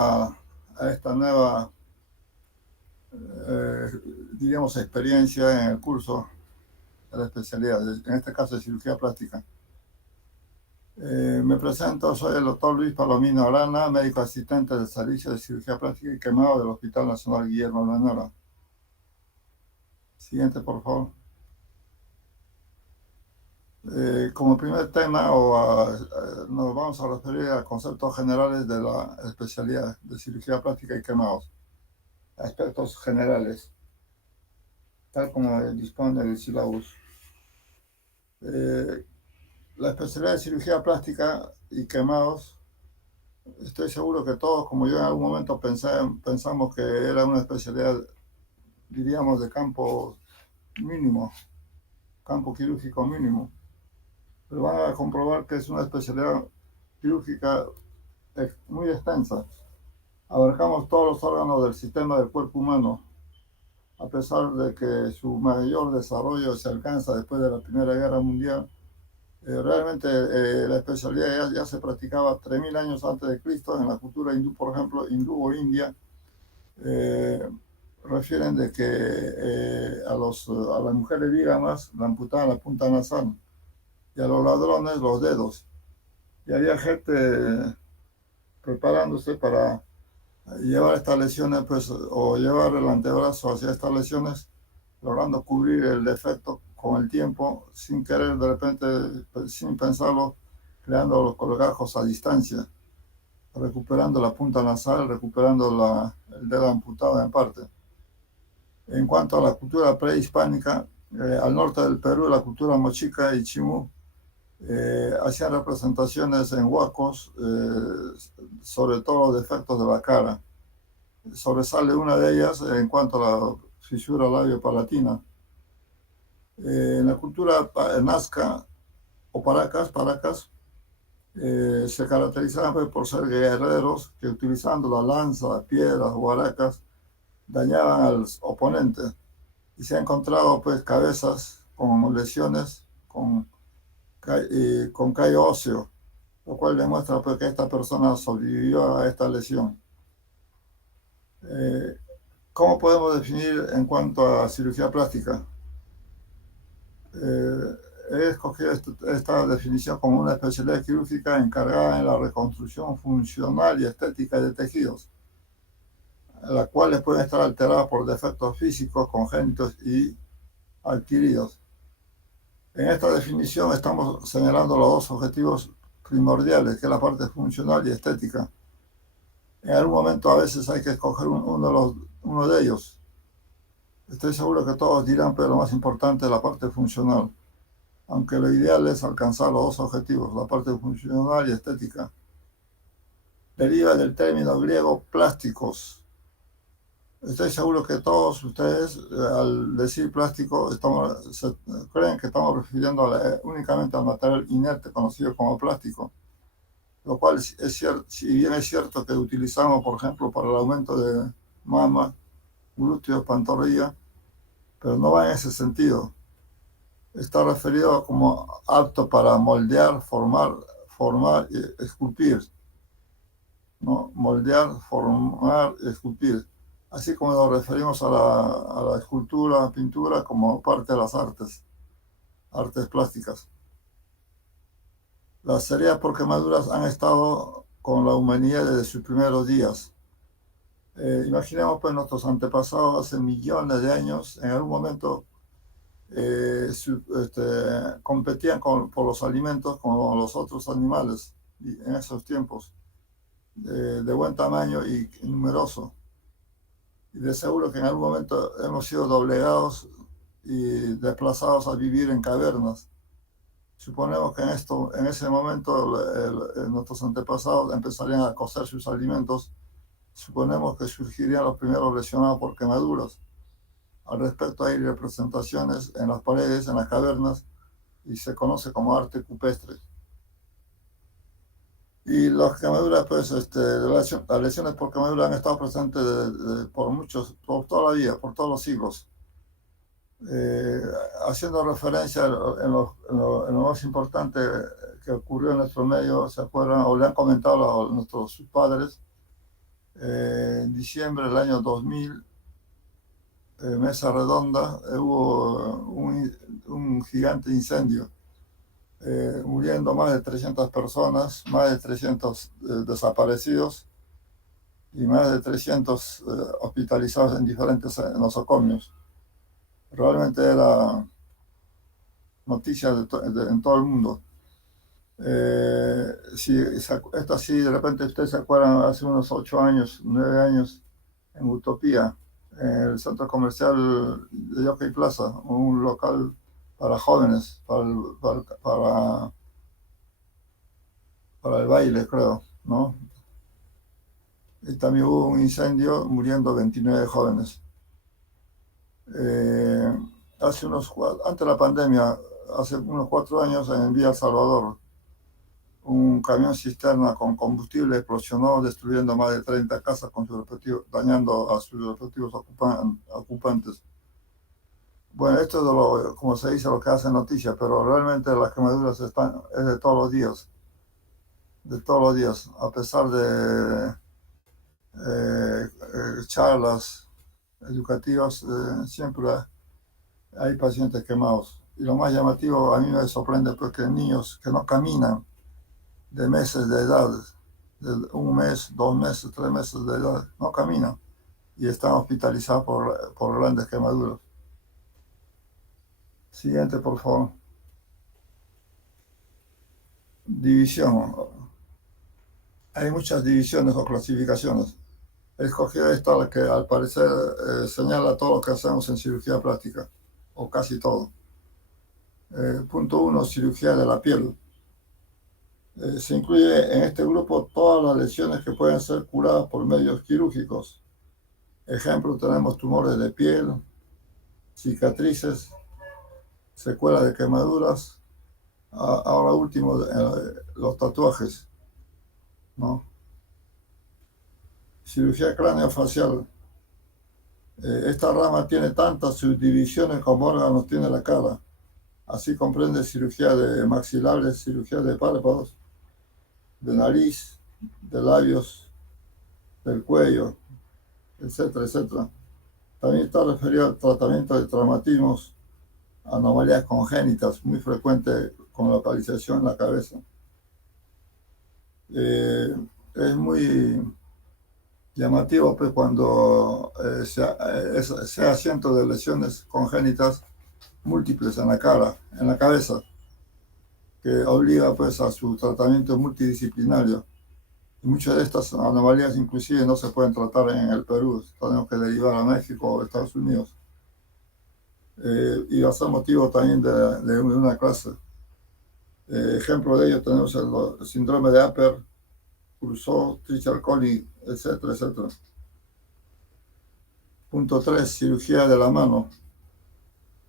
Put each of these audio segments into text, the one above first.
a esta nueva, eh, diríamos, experiencia en el curso de la especialidad, en este caso de cirugía plástica. Me presento, soy el doctor Luis Palomino Arana, médico asistente del Servicio de Cirugía Plástica y Quemado del Hospital Nacional Guillermo Almenara. Siguiente, por favor. Como primer tema, nos vamos a referir a conceptos generales de la especialidad de cirugía plástica y quemados. Aspectos generales, tal como dispone el sílabus. La especialidad de cirugía plástica y quemados, estoy seguro que todos, como yo en algún momento pensamos que era una especialidad, diríamos, de campo mínimo, campo quirúrgico mínimo. Pero van a comprobar que es una especialidad quirúrgica muy extensa. Abarcamos todos los órganos del sistema del cuerpo humano, a pesar de que su mayor desarrollo se alcanza después de la Primera Guerra Mundial. Realmente la especialidad ya se practicaba 3.000 años antes de Cristo en la cultura hindú, por ejemplo, hindú o india. Refieren de que a las mujeres vígamas le amputaban la punta nasal y a los ladrones los dedos. Y había gente preparándose para llevar estas lesiones, pues, o llevar el antebrazo hacia estas lesiones, logrando cubrir el defecto con el tiempo, sin querer, de repente, sin pensarlo, creando los colgajos a distancia, recuperando la punta nasal, recuperando el dedo amputado en parte. En cuanto a la cultura prehispánica, al norte del Perú, la cultura mochica y chimú, hacían representaciones en huacos sobre todos los defectos de la cara. Sobresale una de ellas en cuanto a la fisura labio-palatina. En la cultura nazca o paracas, se caracterizaban por ser guerreros que utilizando la lanza, piedras o aracas dañaban al oponente. Y se han encontrado pues cabezas con lesiones, con callo óseo, lo cual demuestra pues, que esta persona sobrevivió a esta lesión. ¿Cómo podemos definir en cuanto a cirugía plástica? He escogido esta definición como una especialidad quirúrgica encargada en la reconstrucción funcional y estética de tejidos, las cuales pueden estar alteradas por defectos físicos, congénitos y adquiridos. En esta definición estamos señalando los dos objetivos primordiales, que es la parte funcional y estética. En algún momento a veces hay que escoger uno de ellos. Estoy seguro que todos dirán, pero lo más importante es la parte funcional, aunque lo ideal es alcanzar los dos objetivos, la parte funcional y estética. Deriva del término griego plásticos. Estoy seguro que todos ustedes, al decir plástico, creen que estamos refiriendo únicamente al material inerte conocido como plástico, lo cual es cierto, si bien es cierto que utilizamos, por ejemplo, para el aumento de mama, glúteos, pantorrilla, pero no va en ese sentido. Está referido como apto para moldear, formar y esculpir, ¿no? Moldear, formar y esculpir. Así como nos referimos a la escultura, pintura, como parte de las artes plásticas. Las heridas por quemaduras han estado con la humanidad desde sus primeros días. Imaginemos pues nuestros antepasados hace millones de años, en algún momento competían por los alimentos con los otros animales en esos tiempos, de buen tamaño y numeroso. Y de seguro que en algún momento hemos sido doblegados y desplazados a vivir en cavernas. Suponemos que en ese momento nuestros antepasados empezarían a cocer sus alimentos. Suponemos que surgirían los primeros lesionados por quemaduras. Al respecto hay representaciones en las paredes, en las cavernas, y se conoce como arte rupestre. Y las quemaduras, pues, las lesiones por quemadura han estado presentes por toda la vida, por todos los siglos. Haciendo referencia en lo más importante que ocurrió en nuestro medio, ¿se acuerdan? O le han comentado a nuestros padres, En diciembre del año 2000, Mesa Redonda, hubo un gigante incendio, muriendo más de 300 personas, más de 300 desaparecidos y más de 300 hospitalizados en diferentes nosocomios. Realmente era noticia en todo el mundo. Si, esto sí, de repente ustedes se acuerdan, hace unos 8 años, 9 años, en Utopía, en el centro comercial de Jockey Plaza, un local para jóvenes, para el baile, creo, ¿no? Y también hubo un incendio muriendo 29 jóvenes. Eh, antes de la pandemia, hace unos 4 años en Villa El Salvador, un camión cisterna con combustible explosionó, destruyendo más de 30 casas con dañando a sus respectivos ocupantes. Bueno, esto es como se dice, lo que hace noticia, pero realmente las quemaduras es de todos los días, a pesar de charlas educativas, siempre hay pacientes quemados. Y lo más llamativo, a mí me sorprende porque niños que no caminan, de meses de edad, de 1 mes, 2 meses, 3 meses de edad, no caminan y están hospitalizados por grandes quemaduras. Siguiente, por favor. División. Hay muchas divisiones o clasificaciones. Escogí esta, la que al parecer señala todo lo que hacemos en cirugía plástica, o casi todo. Punto 1, cirugía de la piel. Se incluye en este grupo todas las lesiones que pueden ser curadas por medios quirúrgicos. Ejemplo, tenemos tumores de piel, cicatrices, secuelas de quemaduras, ahora último, los tatuajes, ¿no? Cirugía craneofacial. Esta rama tiene tantas subdivisiones como órganos tiene la cara. Así comprende cirugía de maxilares, cirugía de párpados, de nariz, de labios, del cuello, etcétera, etcétera. También está referido al tratamiento de traumatismos, anomalías congénitas, muy frecuente con la paralización en la cabeza. Es muy llamativo pues, cuando se asiento de lesiones congénitas múltiples en la cara, en la cabeza, que obliga pues a su tratamiento multidisciplinario. Y muchas de estas anomalías inclusive no se pueden tratar en el Perú, tenemos que derivar a México o Estados Unidos. Y va a ser motivo también de una clase. Ejemplo de ello tenemos el síndrome de Upper, Crusoe, Treacher-Collins, etcétera, etcétera. Punto 3, cirugía de la mano.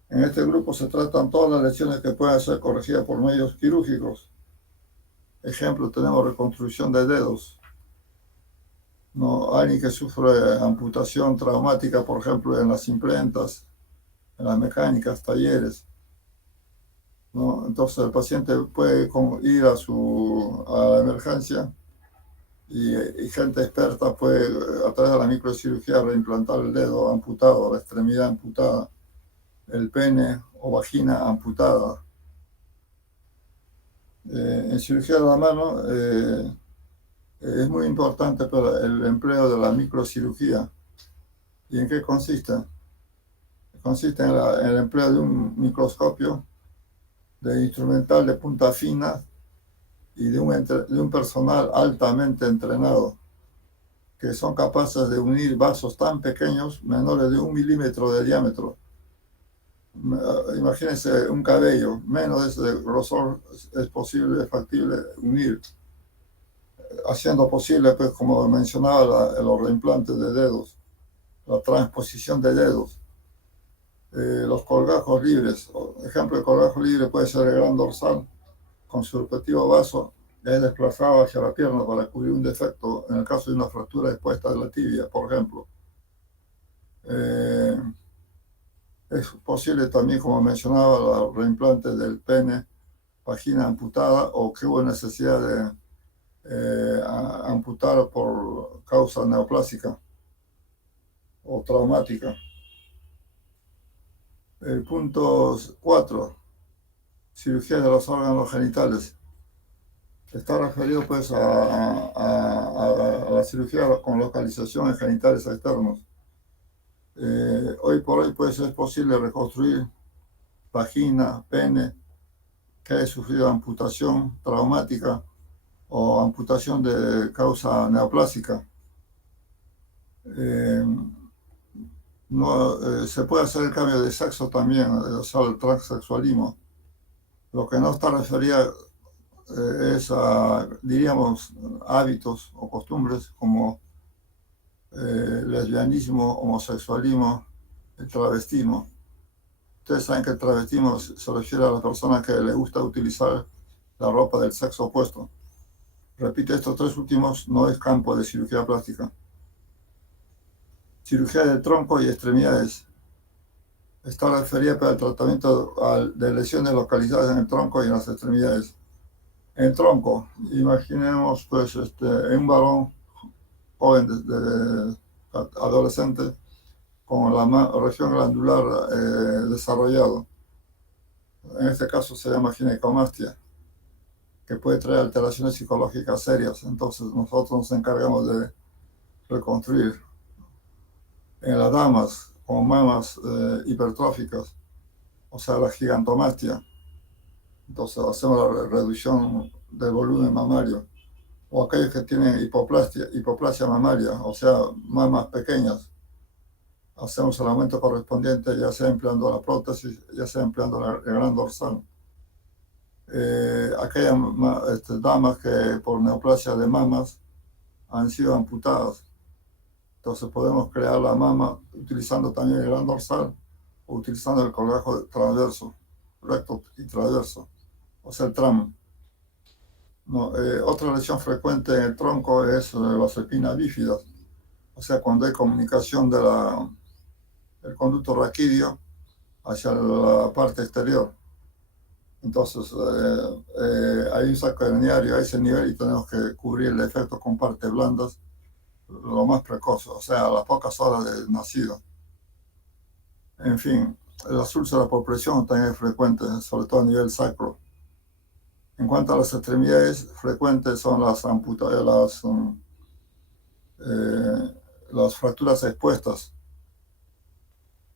En este grupo se tratan todas las lesiones que pueden ser corregidas por medios quirúrgicos. Ejemplo, tenemos reconstrucción de dedos. ¿No? Alguien que sufre amputación traumática, por ejemplo, en las imprentas, en las mecánicas, talleres, ¿no? Entonces el paciente puede ir a la emergencia y gente experta puede, a través de la microcirugía, reimplantar el dedo amputado, la extremidad amputada, el pene o vagina amputada. En cirugía de la mano es muy importante el empleo de la microcirugía. ¿Y en qué consiste? Consiste en el empleo de un microscopio de instrumental de punta fina y de un personal altamente entrenado, que son capaces de unir vasos tan pequeños, menores de 1 milímetro de diámetro. Imagínense un cabello, menos de ese grosor es posible, es factible unir, haciendo posible, pues, como mencionaba, los reimplantes de dedos, la transposición de dedos. Los colgajos libres, ejemplo de colgajo libre puede ser el gran dorsal, con su respectivo vaso, es desplazado hacia la pierna para cubrir un defecto en el caso de una fractura expuesta de la tibia, por ejemplo. Es posible también, como mencionaba, el reimplante del pene, vagina amputada, o que hubo necesidad amputar por causa neoplásica o traumática. El punto 4, cirugía de los órganos genitales. Está referido pues a la cirugía con localización en genitales externos. Hoy por hoy pues es posible reconstruir vagina, pene, que haya sufrido amputación traumática o amputación de causa neoplásica. Se puede hacer el cambio de sexo también, o sea, el transexualismo. Lo que no está referido es a, diríamos, hábitos o costumbres como lesbianismo, homosexualismo, el travestismo. Ustedes saben que el travestismo se refiere a la persona que le gusta utilizar la ropa del sexo opuesto. Repite, estos tres últimos no es campo de cirugía plástica. Cirugía de tronco y extremidades. Está referida para el tratamiento de lesiones localizadas en el tronco y en las extremidades. En el tronco, imaginemos pues un varón joven, adolescente, con la región glandular desarrollado. En este caso se llama ginecomastia, que puede traer alteraciones psicológicas serias. Entonces nosotros nos encargamos de reconstruir. En las damas con mamas hipertróficas, o sea, la gigantomastia. Entonces hacemos la reducción del volumen mamario. O aquellos que tienen hipoplasia mamaria, o sea, mamas pequeñas. Hacemos el aumento correspondiente, ya sea empleando la prótesis, ya sea empleando el gran dorsal. Aquellas damas que por neoplasia de mamas han sido amputadas. Entonces podemos crear la mama utilizando también el gran dorsal o utilizando el colgajo transverso, recto y transverso, o sea, el TRAM. No, otra lesión frecuente en el tronco es las espinas bífidas, o sea, cuando hay comunicación del conducto raquídeo hacia la parte exterior. Entonces, hay un saco herniario a ese nivel y tenemos que cubrir el efecto con partes blandas lo más precoz, o sea, a las pocas horas de nacido. En fin, las úlceras por presión también es frecuente, sobre todo a nivel sacro. En cuanto a las extremidades, frecuentes son las fracturas expuestas.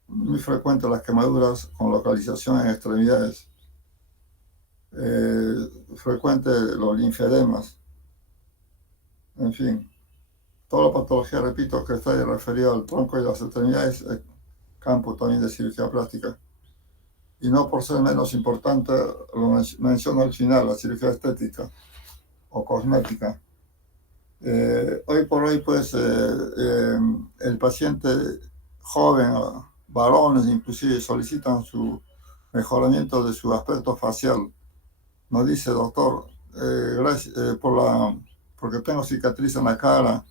Muy frecuentes las quemaduras con localización en extremidades. Frecuente los linfedemas. En fin, toda la patología, repito, que está referida al tronco y las extremidades, es campo también de cirugía plástica. Y no por ser menos importante, lo menciono al final, la cirugía estética o cosmética. Hoy por hoy, pues, el paciente joven, varones inclusive, solicitan su mejoramiento de su aspecto facial. Nos dice, doctor, gracias, porque tengo cicatriz en la cara,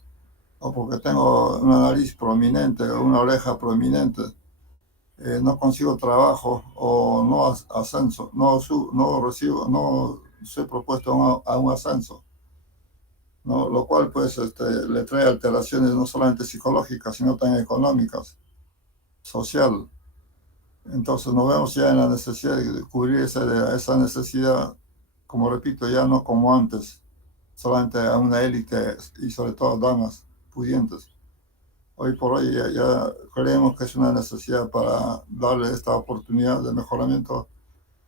o porque tengo una nariz prominente o una oreja prominente, no consigo trabajo o no ascenso, no soy propuesto a un ascenso, ¿no? Lo cual pues le trae alteraciones no solamente psicológicas, sino también económicas, social. Entonces nos vemos ya en la necesidad de cubrir esa necesidad, como repito, ya no como antes, solamente a una élite y sobre todo damas pudientes. Hoy por hoy ya creemos que es una necesidad para darle esta oportunidad de mejoramiento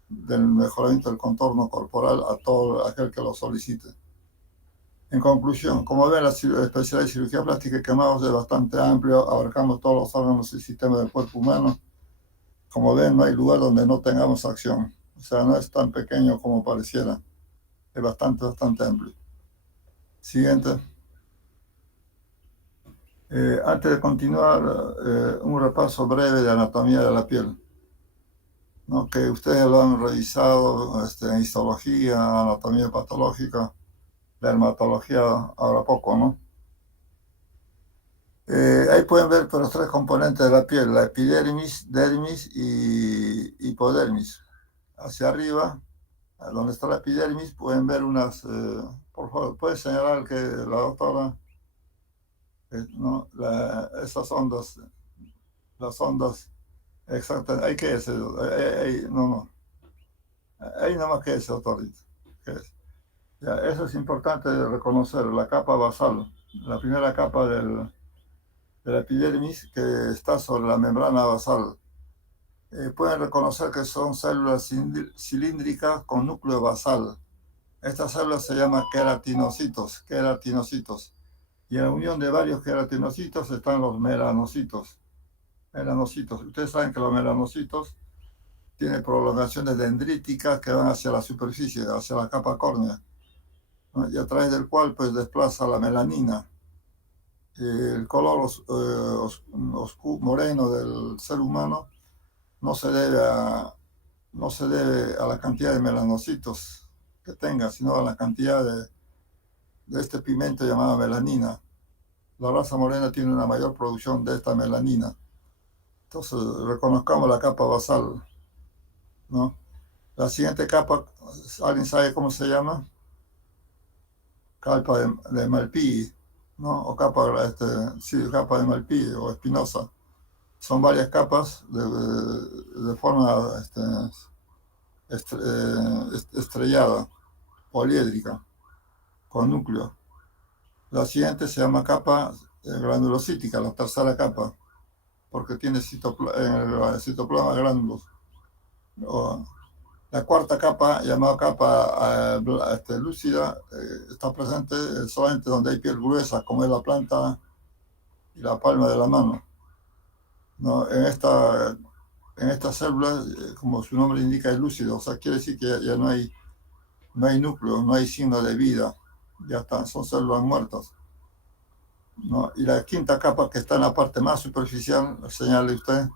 del contorno corporal a todo aquel que lo solicite. En conclusión, como ven, la especialidad de cirugía plástica y quemados es bastante amplio, abarcamos todos los órganos y sistemas del cuerpo humano. Como ven, no hay lugar donde no tengamos acción. O sea, no es tan pequeño como pareciera. Es bastante amplio. Siguiente. Antes de continuar, un repaso breve de anatomía de la piel, ¿no? Que ustedes lo han revisado en histología, anatomía patológica, dermatología, ahora poco, ¿no? Ahí pueden ver los tres componentes de la piel, la epidermis, dermis y hipodermis. Hacia arriba, donde está la epidermis, pueden ver unas por favor, puede señalar que la doctora, no, esas ondas, las ondas exactas, hay que ese, no, no, hay nada más que ese, doctorito. ¿Qué es? Ya, eso es importante de reconocer, la capa basal, la primera capa de la epidermis que está sobre la membrana basal. Pueden reconocer que son células cilíndricas con núcleo basal. Estas células se llaman queratinocitos, queratinocitos. Y en la unión de varios queratinocitos están los melanocitos. Melanocitos. Ustedes saben que los melanocitos tienen prolongaciones dendríticas que van hacia la superficie, hacia la capa córnea, ¿no? Y a través del cual pues desplaza la melanina. El color moreno del ser humano no se debe no se debe a la cantidad de melanocitos que tenga, sino a la cantidad de este pigmento llamado melanina. La raza morena tiene una mayor producción de esta melanina. Entonces, reconozcamos la capa basal, ¿no? La siguiente capa, ¿alguien sabe cómo se llama? Capa de Malpighi, ¿no? O capa, sí, capa de Malpighi o espinosa. Son varias capas de forma estrellada, poliédrica, con núcleo. La siguiente se llama capa granulocítica, la tercera capa, porque tiene citoplasma gránulos. La cuarta capa, llamada capa lúcida, está presente solamente donde hay piel gruesa, como es la planta y la palma de la mano, ¿no? En esta célula, como su nombre indica, es lúcido, o sea, quiere decir que ya no hay núcleo, no hay signo de vida, ya están, son células muertas, ¿no? Y la quinta capa, que está en la parte más superficial, señale usted,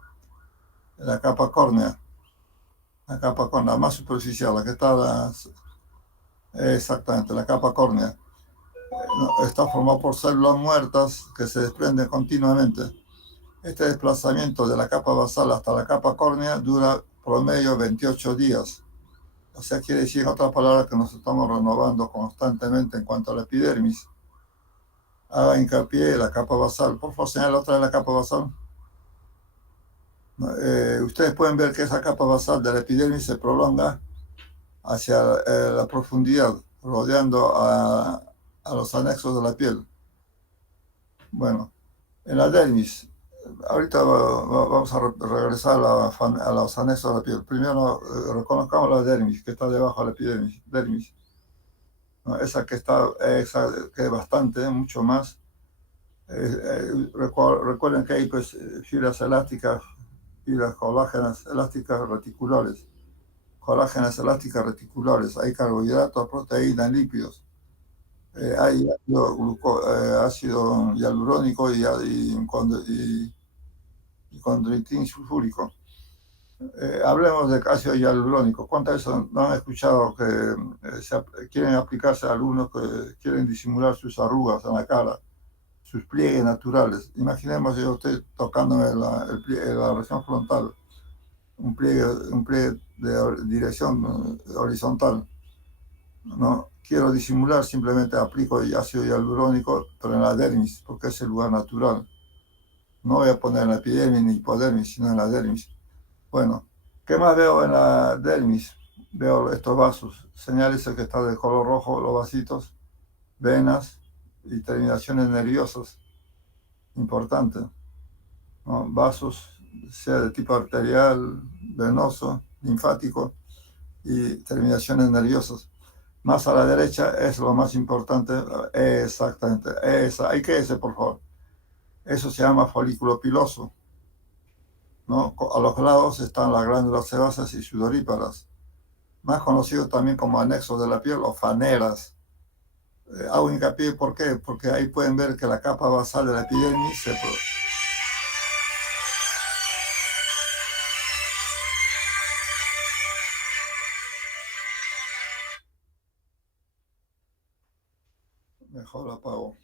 la capa córnea, la más superficial, la que está, exactamente, la capa córnea. No, está formada por células muertas que se desprenden continuamente. Este desplazamiento de la capa basal hasta la capa córnea dura promedio 28 días. O sea, quiere decir, en otras palabras, que nos estamos renovando constantemente en cuanto a la epidermis. Haga hincapié en la capa basal. Por favor, señala otra vez la capa basal. Ustedes pueden ver que esa capa basal de la epidermis se prolonga hacia la profundidad, rodeando a los anexos de la piel. Bueno, en la dermis, ahorita vamos a regresar a los anexos de la piel. Primero reconozcamos la dermis, que está debajo de la epidermis, dermis, ¿no? Esa que es bastante, mucho más. Recuerden que hay pues fibras elásticas, fibras colágenas elásticas reticulares, colágenas elásticas reticulares, hay carbohidratos, proteínas, lípidos. Hay ácido hialurónico y condroitín sulfúrico. Hablemos de ácido hialurónico. ¿Cuántas veces no han escuchado que quieren aplicarse a algunos que quieren disimular sus arrugas en la cara, sus pliegues naturales? Imaginemos yo estoy tocándome la región frontal, un pliegue de dirección horizontal, ¿no? Quiero disimular, simplemente aplico ácido hialurónico, pero en la dermis, porque es el lugar natural. No voy a poner en la epidermis ni hipodermis, sino en la dermis. Bueno, ¿qué más veo en la dermis? Veo estos vasos. Señales que está de color rojo, los vasitos, venas y terminaciones nerviosas. Importante, ¿no? Vasos, sea de tipo arterial, venoso, linfático y terminaciones nerviosas. Más a la derecha es lo más importante. Exactamente. Hay que ese, por favor. Eso se llama folículo piloso, ¿no? A los lados están las glándulas sebáceas y sudoríparas, más conocido también como anexos de la piel o faneras. Hago hincapié, ¿por qué? Porque ahí pueden ver que la capa basal de la epidermis mejor la apago.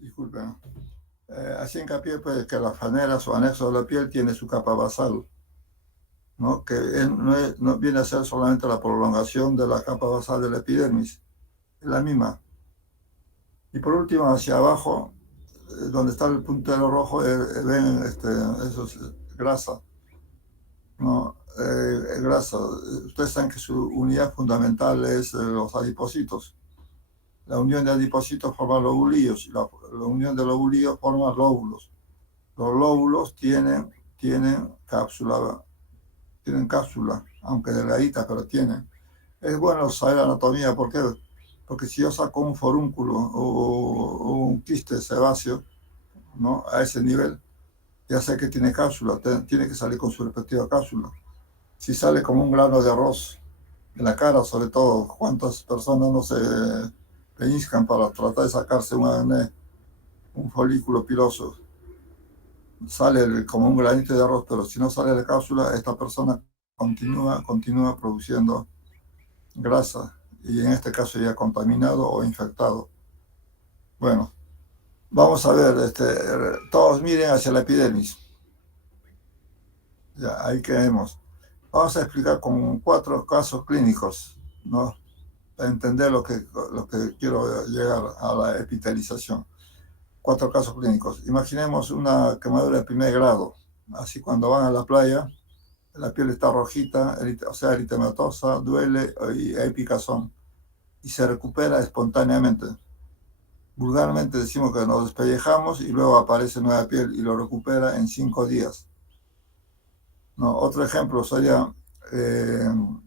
Disculpen. Así hincapié pues, que las faneras o anexos de la piel tiene su capa basal, ¿no? Que no viene a ser solamente la prolongación de la capa basal de la epidermis, es la misma. Y por último, hacia abajo, donde está el puntero rojo, ven eso es grasa, ¿no? Grasa. Ustedes saben que su unidad fundamental es los adipocitos. La unión de adipocitos forma lobulillos, y la unión de lobulillos forma lóbulos. Los lóbulos tienen cápsula, aunque delgadita, pero tienen. Es bueno saber anatomía, ¿por qué? Porque si yo saco un forúnculo o un quiste sebáceo, ¿no? A ese nivel, ya sé que tiene cápsula, tiene que salir con su respectiva cápsula. Si sale como un grano de arroz en la cara, sobre todo, ¿cuántas personas no se pellizcan para tratar de sacarse un acné, un folículo piloso? Sale como un granito de arroz, pero si no sale la cápsula, esta persona continúa produciendo grasa, y en este caso ya contaminado o infectado. Bueno, vamos a ver, todos miren hacia la epidermis. Ya, ahí quedemos. Vamos a explicar con 4 casos clínicos, ¿no? Para entender lo que quiero llegar a la epitelización. 4 casos clínicos. Imaginemos una quemadura de primer grado. Así cuando van a la playa, la piel está rojita, o sea, eritematosa, duele y hay picazón. Y se recupera espontáneamente. Vulgarmente decimos que nos despellejamos y luego aparece nueva piel y lo recupera en 5 días. No, otro ejemplo sería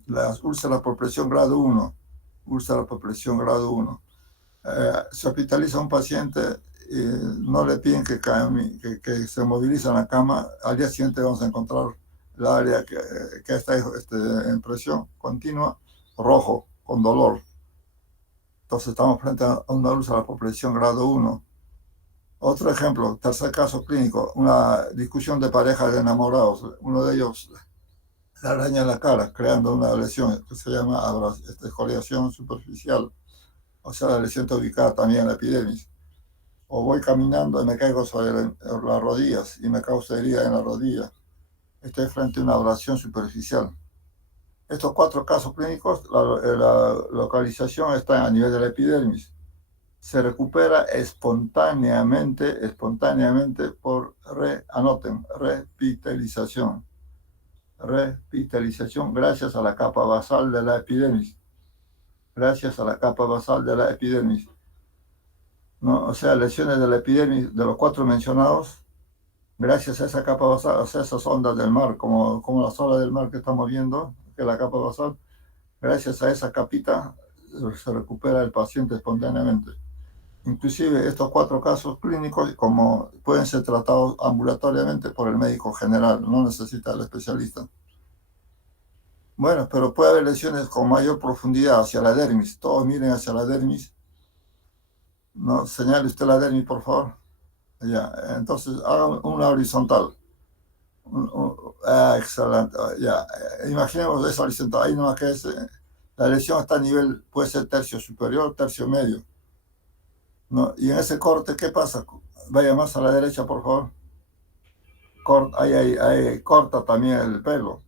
las úlceras por presión grado 1. Úlceras por presión grado 1. Se hospitaliza a un paciente, no le piden que se movilice en la cama. Al día siguiente vamos a encontrar el área que está en presión continua, rojo, con dolor. Entonces estamos frente a una úlcera por presión grado 1. Otro ejemplo, tercer caso clínico, una discusión de pareja de enamorados. Uno de ellos le araña la cara, creando una lesión que se llama escoriación superficial. O sea, la lesión está ubicada también en la epidermis. O voy caminando y me caigo sobre las rodillas y me causa herida en la rodilla. Estoy frente a una abrasión superficial. Estos 4 casos clínicos, la localización está a nivel de la epidermis. Se recupera espontáneamente por anoten, repitelización. Repitelización gracias a la capa basal de la epidermis. Gracias a la capa basal de la epidermis. ¿No? O sea, lesiones de la epidermis de los 4 mencionados, gracias a esa capa basal, o sea, esas ondas del mar, como las olas del mar que estamos viendo, que es la capa basal, gracias a esa capita se recupera el paciente espontáneamente. Inclusive estos 4 casos clínicos como pueden ser tratados ambulatoriamente por el médico general, no necesita el especialista. Bueno, pero puede haber lesiones con mayor profundidad hacia la dermis. Todos miren hacia la dermis. No, señale usted la dermis, por favor. Ya, entonces haga una horizontal. Excelente. Ya, imaginemos esa horizontal. Ahí nomás que la lesión está a nivel, puede ser tercio superior, tercio medio. ¿No? Y en ese corte, ¿qué pasa? Vaya más a la derecha, por favor. Ahí corta también el pelo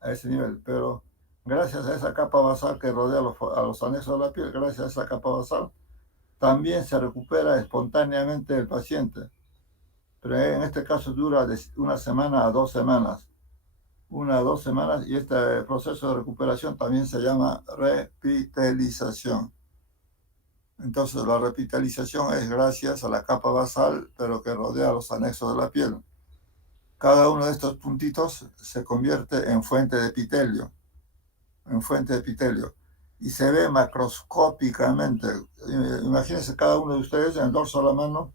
a ese nivel, pero gracias a esa capa basal que rodea a los anexos de la piel, gracias a esa capa basal, también se recupera espontáneamente el paciente. Pero en este caso dura de 1 semana a 2 semanas. 1 a 2 semanas, y este proceso de recuperación también se llama repitelización. Entonces la repitelización es gracias a la capa basal, pero que rodea los anexos de la piel. Cada uno de estos puntitos se convierte en fuente de epitelio, y se ve macroscópicamente. Imagínense cada uno de ustedes en el dorso de la mano,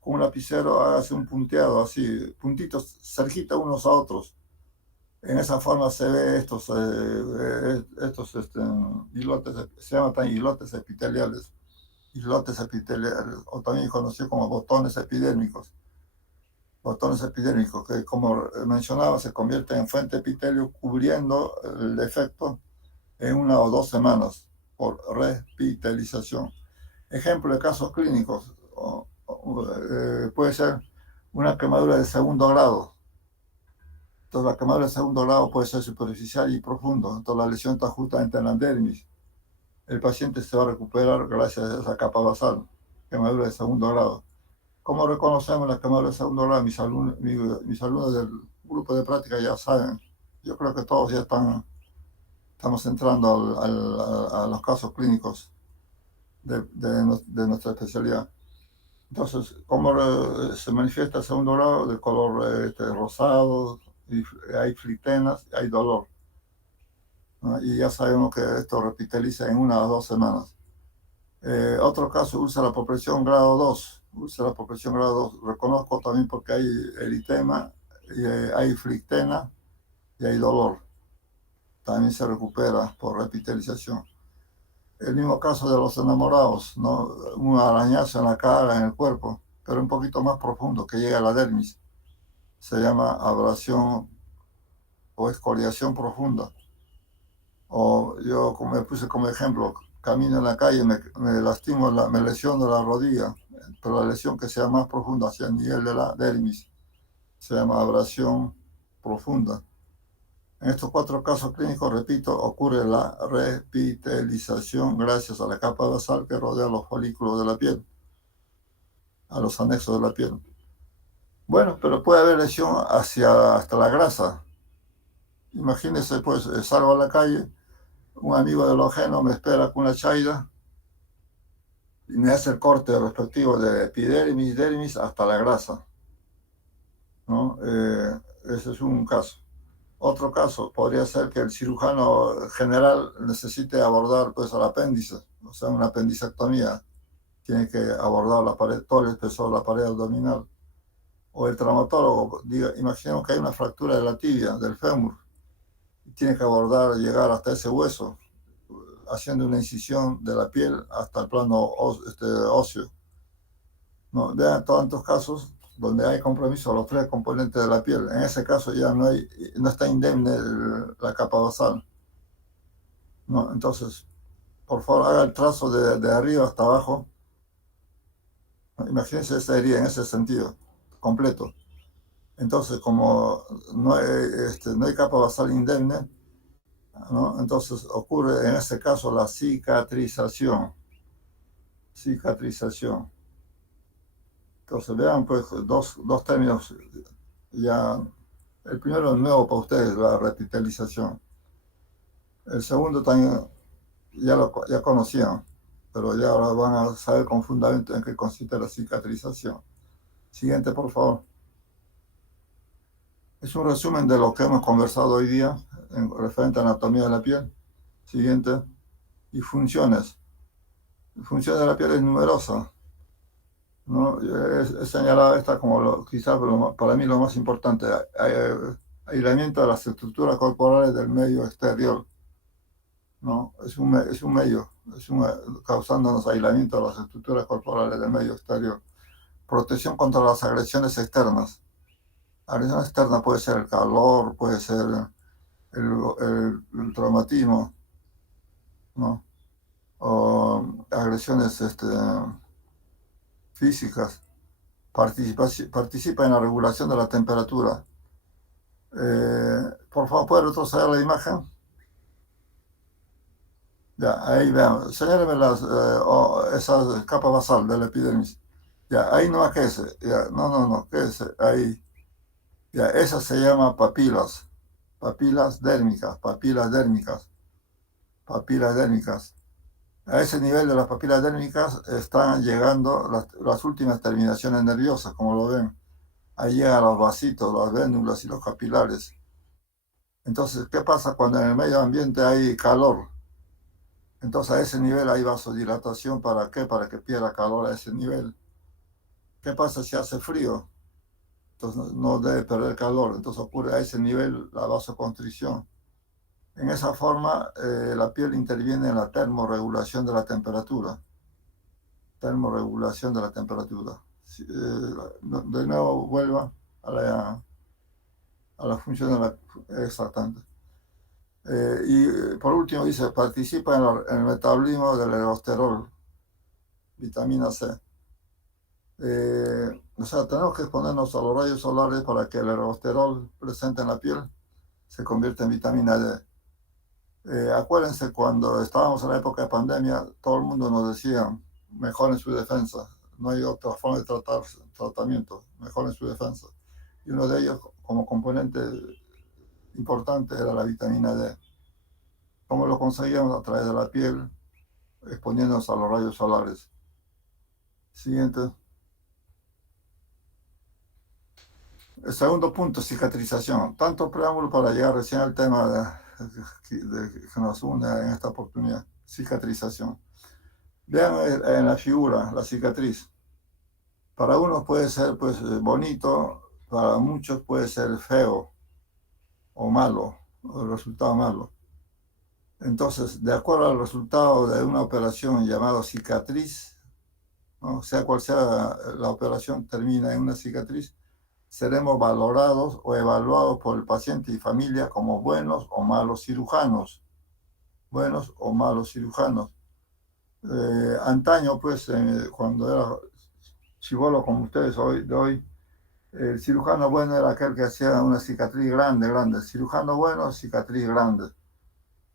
con un lapicero, hágase un punteado así, puntitos cerquita unos a otros. En esa forma se ve estos islotes, se llaman también islotes epiteliales, o también conocidos como botones epidérmicos, que como mencionaba se convierten en fuente de epitelio cubriendo el defecto en 1 o 2 semanas por repitelización. Ejemplo de casos clínicos, puede ser una quemadura de segundo grado. Entonces, la quemadura de segundo grado puede ser superficial y profundo. Entonces, la lesión está justamente en la dermis. El paciente se va a recuperar gracias a esa capa basal, quemadura de segundo grado. ¿Cómo reconocemos la quemadura de segundo grado? Mis alumnos del grupo de práctica ya saben. Yo creo que todos ya estamos entrando a los casos clínicos de nuestra especialidad. Entonces, ¿cómo se manifiesta el segundo grado? De color rosado, y hay flictenas, hay dolor, ¿no? Y ya sabemos que esto repitaliza en 1 o 2 semanas. Otro caso, úlcera por presión grado 2. Úlcera por presión grado 2. Reconozco también porque hay eritema, y, hay flictena y hay dolor. También se recupera por repitalización. El mismo caso de los enamorados, ¿no? Un arañazo en la cara, en el cuerpo, pero un poquito más profundo, que llega a la dermis. Se llama abrasión o escoriación profunda. O yo me puse como ejemplo, camino en la calle, me lastimo, me lesiono la rodilla, pero la lesión que sea más profunda, hacia el nivel de la dermis, se llama abrasión profunda. En estos 4 casos clínicos, repito, ocurre la repitelización gracias a la capa basal que rodea los folículos de la piel, a los anexos de la piel. Bueno, pero puede haber lesión hasta la grasa. Imagínense, pues, salgo a la calle, un amigo de lo ajeno me espera con una chaira y me hace el corte respectivo de epidermis, dermis hasta la grasa, ¿no? Ese es un caso. Otro caso podría ser que el cirujano general necesite abordar, pues, al apéndice, o sea, una apendicectomía. Tiene que abordar la pared, todo el espesor de la pared abdominal. O el traumatólogo, imaginemos que hay una fractura de la tibia, del fémur, y tiene que abordar, llegar hasta ese hueso, haciendo una incisión de la piel hasta el plano óseo. ¿No? Vean tantos casos donde hay compromiso de los 3 componentes de la piel. En ese caso ya no está indemne la capa basal, ¿no? Entonces, por favor, haga el trazo de arriba hasta abajo. Imagínense esa herida en ese sentido, completo. Entonces, como no hay capa basal indemne, ¿no? Entonces ocurre en este caso la cicatrización. Cicatrización. Entonces, vean, pues, dos términos ya. El primero es nuevo para ustedes, la repitalización. El segundo también ya conocían, pero ya ahora van a saber con fundamento en qué consiste la cicatrización. Siguiente, por favor. Es un resumen de lo que hemos conversado hoy día en referente a anatomía de la piel. Siguiente. Y funciones. Funciones de la piel es numerosa, ¿no? He señalado esta como quizás para mí lo más importante. Aislamiento de las estructuras corporales del medio exterior, ¿no? Es un medio, causándonos aislamiento de las estructuras corporales del medio exterior. Protección contra las agresiones externas. Agresión externa puede ser el calor, puede ser el traumatismo, ¿no? O agresiones físicas. Participa en la regulación de la temperatura. Por favor, ¿puede retroceder la imagen? Ya, ahí vean. Señálenme esa capa basal de la epidermis. Ya, ahí no, ¿qué es? Ya, no, ¿qué es? Ahí. Ya, esa se llama papilas. Papilas dérmicas, papilas dérmicas, papilas dérmicas. A ese nivel de las papilas dérmicas están llegando las últimas terminaciones nerviosas, como lo ven. Ahí llegan los vasitos, las vénulas y los capilares. Entonces, ¿qué pasa cuando en el medio ambiente hay calor? Entonces, a ese nivel hay vasodilatación. ¿Para qué? Para que pierda calor a ese nivel. ¿Qué pasa si hace frío? Entonces, no debe perder calor. Entonces, ocurre a ese nivel la vasoconstricción. En esa forma, la piel interviene en la termorregulación de la temperatura. Termorregulación de la temperatura. De nuevo, vuelva a la función de la exactamente. Y por último dice, participa en el metabolismo del ergosterol, vitamina C. O sea, tenemos que exponernos a los rayos solares para que el ergosterol presente en la piel se convierta en vitamina D. Acuérdense, cuando estábamos en la época de pandemia, todo el mundo nos decía, mejoren su defensa. No hay otra forma de tratamiento, mejoren su defensa. Y uno de ellos, como componente importante, era la vitamina D. ¿Cómo lo conseguíamos? A través de la piel, exponiéndonos a los rayos solares. Siguiente. El segundo punto, cicatrización. Tanto preámbulo para llegar recién al tema que nos une en esta oportunidad. Cicatrización. Vean en la figura, la cicatriz. Para unos puede ser pues bonito, para muchos puede ser feo o malo, o el resultado malo. Entonces, de acuerdo al resultado de una operación llamada cicatriz, ¿no? Sea cual sea la operación, termina en una cicatriz, seremos valorados o evaluados por el paciente y familia como buenos o malos cirujanos. Buenos o malos cirujanos. Antaño, pues, cuando era chibolo como ustedes de hoy, el cirujano bueno era aquel que hacía una cicatriz grande, grande. Cirujano bueno, cicatriz grande.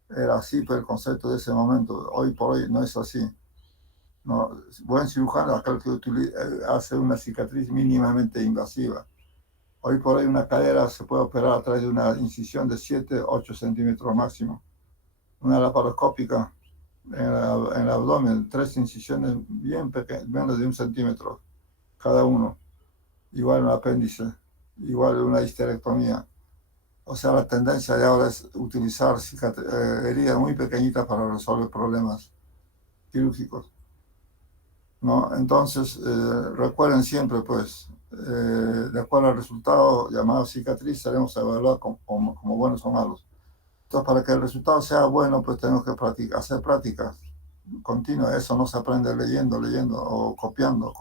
Era así pues, el concepto de ese momento. Hoy por hoy no es así. No, buen cirujano es aquel que hace una cicatriz mínimamente invasiva. Hoy por hoy una cadera se puede operar a través de una incisión de 7-8 centímetros máximo. Una laparoscópica en el abdomen, 3 incisiones bien pequeñas, menos de 1 centímetro cada uno. Igual un apéndice, igual una histerectomía. O sea, la tendencia de ahora es utilizar heridas muy pequeñitas para resolver problemas quirúrgicos, ¿no? Entonces, recuerden siempre, pues, de acuerdo al resultado llamado cicatriz, seremos evaluados como buenos o malos. Entonces, para que el resultado sea bueno, pues tenemos que hacer prácticas continuas. Eso no se aprende leyendo, leyendo o copiando,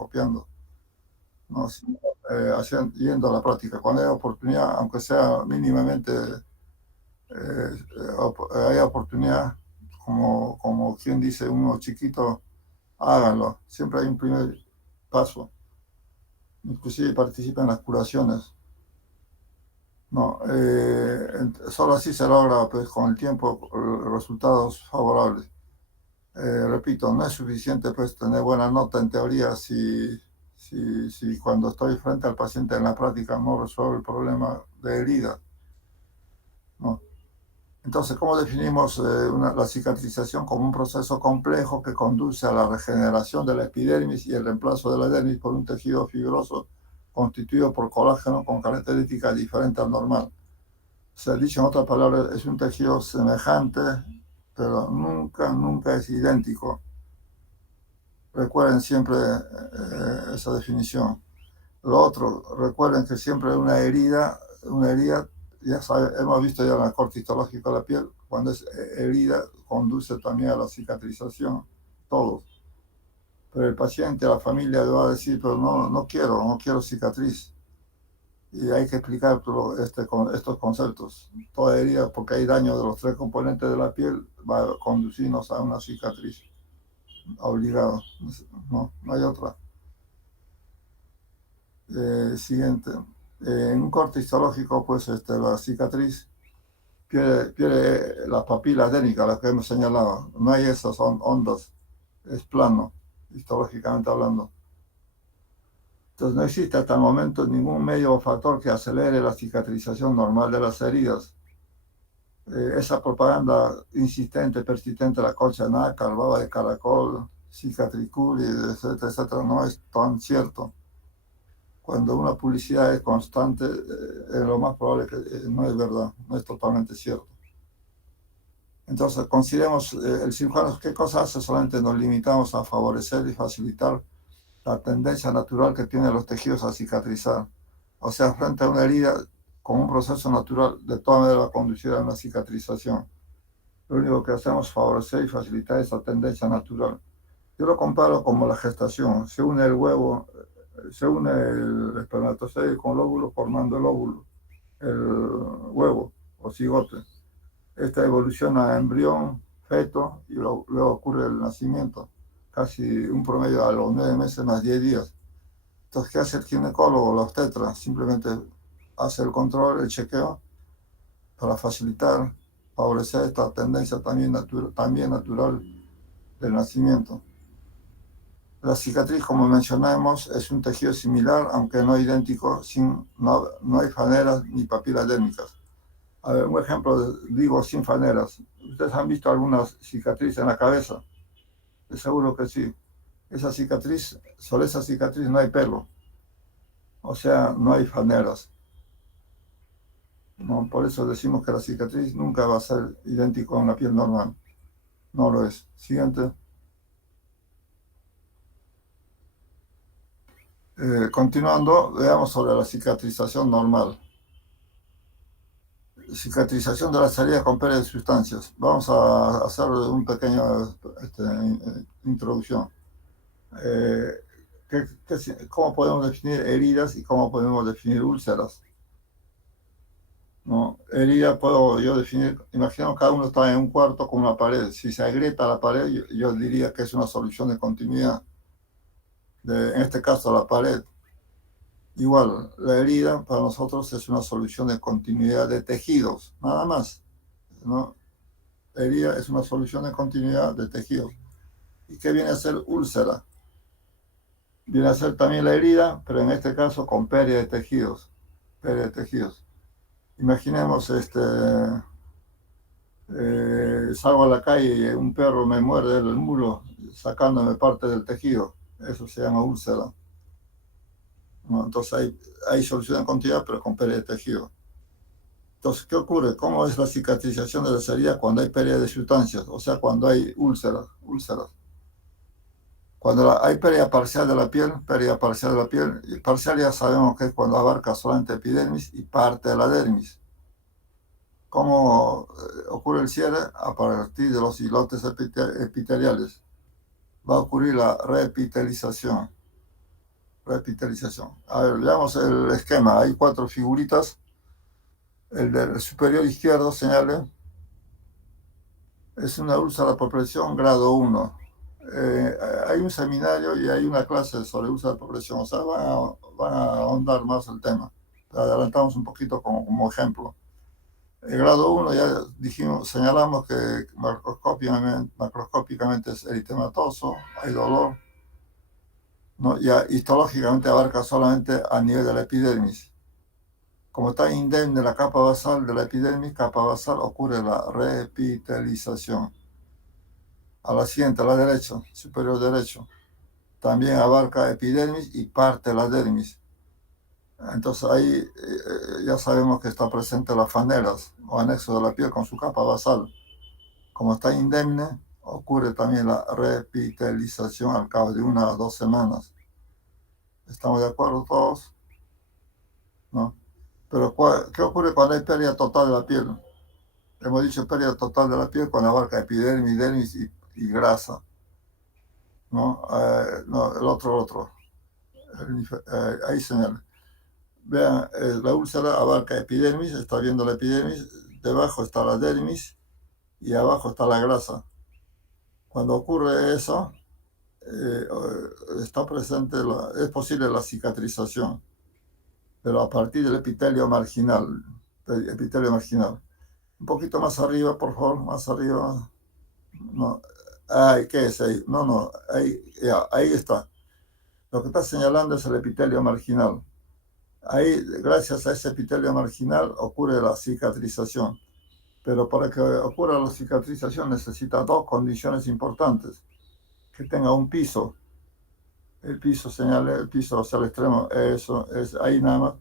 ¿no? Yendo a la práctica. Cuando hay oportunidad, aunque sea mínimamente, hay oportunidad, como quien dice, uno chiquito, háganlo. Siempre hay un primer paso. Inclusive participen en las curaciones. No, solo así se logra, pues, con el tiempo, resultados favorables. Repito, no es suficiente, pues, tener buena nota en teoría si cuando estoy frente al paciente en la práctica no resuelve el problema de herida, ¿no? Entonces, ¿cómo definimos la cicatrización? Como un proceso complejo que conduce a la regeneración de la epidermis y el reemplazo de la dermis por un tejido fibroso constituido por colágeno con características diferentes al normal. Se ha dicho en otras palabras, es un tejido semejante, pero nunca es idéntico. Recuerden siempre esa definición. Lo otro, recuerden que siempre una herida, ya hemos visto ya en el corte histológico de la piel, cuando es herida conduce también a la cicatrización, todos. Pero el paciente, la familia va a decir, pero no quiero cicatriz. Y hay que explicar estos conceptos. Toda herida, porque hay daño de los 3 componentes de la piel, va a conducirnos a una cicatriz. Obligado. No hay otra. Siguiente. En un corte histológico, pues la cicatriz pierde las papilas adénicas, las que hemos señalado. No hay esas ondas. Es plano, histológicamente hablando. Entonces no existe hasta el momento ningún medio o factor que acelere la cicatrización normal de las heridas. Esa propaganda insistente, persistente, la colcha nácar, baba de caracol, cicatricuri, etcétera, etcétera, no es tan cierto. Cuando una publicidad es constante, es lo más probable que no es verdad, no es totalmente cierto. Entonces, consideremos el cirujano, ¿qué cosa hace? Solamente nos limitamos a favorecer y facilitar la tendencia natural que tienen los tejidos a cicatrizar. O sea, frente a una herida, con un proceso natural, de todas maneras va a conducir a una cicatrización. Lo único que hacemos es favorecer y facilitar esa tendencia natural. Yo lo comparo como la gestación. Se une el huevo, se une el espermatozoide con el óvulo formando el óvulo, el huevo o cigote. Esta evoluciona a embrión, feto y luego ocurre el nacimiento. Casi un promedio a los 9 meses más 10 días. Entonces, ¿qué hace el ginecólogo o la obstetra? Simplemente hace el control, el chequeo, para facilitar, favorecer esta tendencia también natural del nacimiento. La cicatriz, como mencionamos, es un tejido similar, aunque no idéntico, no hay faneras ni papilas dérmicas. A ver, un ejemplo, digo, sin faneras. ¿Ustedes han visto alguna cicatriz en la cabeza? De seguro que sí. Sobre esa cicatriz no hay pelo. O sea, no hay faneras. ¿No? Por eso decimos que la cicatriz nunca va a ser idéntico a una piel normal. No lo es. Siguiente. Continuando, veamos sobre la cicatrización normal. Cicatrización de las heridas con pérdida de sustancias. Vamos a hacer un pequeño introducción. ¿Cómo podemos definir heridas y cómo podemos definir úlceras? ¿No? Herida puedo yo definir, imaginamos cada uno está en un cuarto con una pared. Si se agrieta la pared, yo diría que es una solución de continuidad. En este caso, la pared. Igual, la herida para nosotros es una solución de continuidad de tejidos, nada más, ¿no? La herida es una solución de continuidad de tejidos. ¿Y qué viene a ser úlcera? Viene a ser también la herida, pero en este caso con pérdida de tejidos. Pérdida de tejidos. Imaginemos, salgo a la calle y un perro me muerde el muslo, sacándome parte del tejido. Eso se llama úlcera, ¿no? Entonces hay solución de continuidad, pero con pérdida de tejido. Entonces, ¿qué ocurre? ¿Cómo es la cicatrización de las heridas cuando hay pérdida de sustancias? O sea, cuando hay úlceras. Cuando hay pérdida parcial de la piel, y parcial ya sabemos que es cuando abarca solamente epidermis y parte de la dermis. ¿Cómo ocurre el cierre? A partir de los islotes epiteliales. Va a ocurrir la repitelización. A ver, veamos el esquema. Hay 4 figuritas. El del superior izquierdo, señale, es una úlcera por presión grado 1. Hay un seminario y hay una clase sobre úlcera por presión, o sea, van a ahondar más el tema. Adelantamos un poquito como ejemplo. El grado 1 ya señalamos que macroscópicamente es eritematoso, hay dolor, ¿no? Ya histológicamente abarca solamente a nivel de la epidermis. Como está indemne la capa basal de la epidermis, ocurre la repitelización. A la siguiente, a la derecha, superior derecho, también abarca epidermis y parte de la dermis. Entonces ahí ya sabemos que está presente las faneras o anexo de la piel con su capa basal. Como está indemne, ocurre también la repitelización al cabo de 1 a 2 semanas. ¿Estamos de acuerdo todos? ¿No? Pero ¿qué ocurre cuando hay pérdida total de la piel? Hemos dicho pérdida total de la piel cuando abarca epidermis, dermis y grasa. ¿No? No, el otro. Ahí señala. Vean, la úlcera abarca epidermis, está viendo la epidermis, debajo está la dermis y abajo está la grasa. Cuando ocurre eso, está presente, es posible la cicatrización, pero a partir del epitelio marginal. Un poquito más arriba, por favor, más arriba. No, ¿qué es ahí? No, ahí está. Lo que está señalando es el epitelio marginal. Ahí, gracias a ese epitelio marginal, ocurre la cicatrización. Pero para que ocurra la cicatrización necesita 2 condiciones importantes. Que tenga un piso. El piso, señale, el piso hacia el extremo, eso es ahí nada más.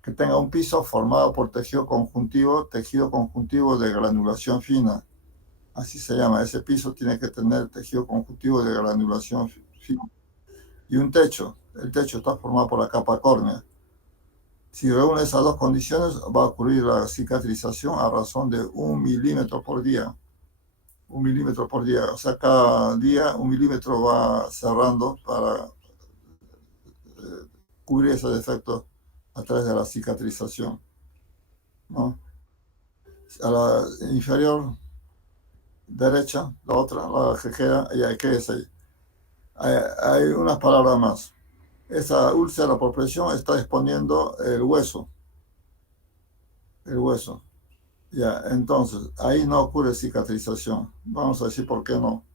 Que tenga un piso formado por tejido conjuntivo de granulación fina. Así se llama. Ese piso tiene que tener tejido conjuntivo de granulación fina. Y un techo. El techo está formado por la capa córnea. Si reúne esas 2 condiciones, va a ocurrir la cicatrización a razón de 1 milímetro por día. 1 milímetro por día. O sea, cada día 1 milímetro va cerrando para cubrir ese defecto a través de la cicatrización, ¿no? A la inferior derecha, la que queda, ¿qué es ahí? Hay unas palabras más. esa úlcera por presión está exponiendo el hueso. Ya, entonces, ahí no ocurre cicatrización. Vamos a decir por qué no.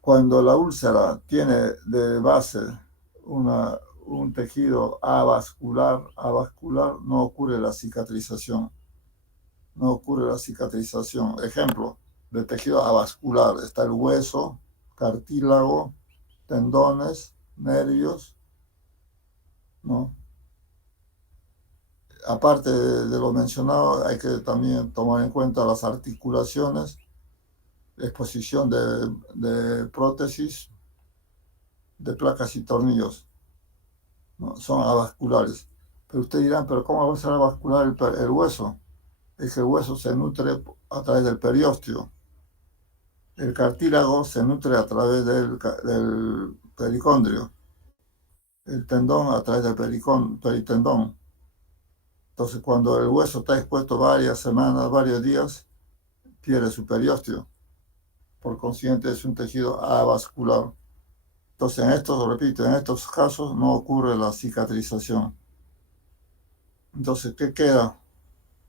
Cuando la úlcera tiene de base un tejido avascular, no ocurre la cicatrización. No ocurre la cicatrización. Ejemplo, de tejido avascular está el hueso, cartílago, tendones, nervios, ¿no? Aparte de lo mencionado, hay que también tomar en cuenta las articulaciones, exposición de prótesis, de placas y tornillos, ¿no? Son avasculares. Pero ustedes dirán, ¿pero cómo va a ser avascular el hueso? Es que el hueso se nutre a través del periósteo. El cartílago se nutre a través del pericondrio. El tendón a través del peritendón. Entonces, cuando el hueso está expuesto varias semanas, varios días, pierde su periósteo. Por consiguiente, es un tejido avascular. Entonces, repito, en estos casos no ocurre la cicatrización. Entonces, ¿qué queda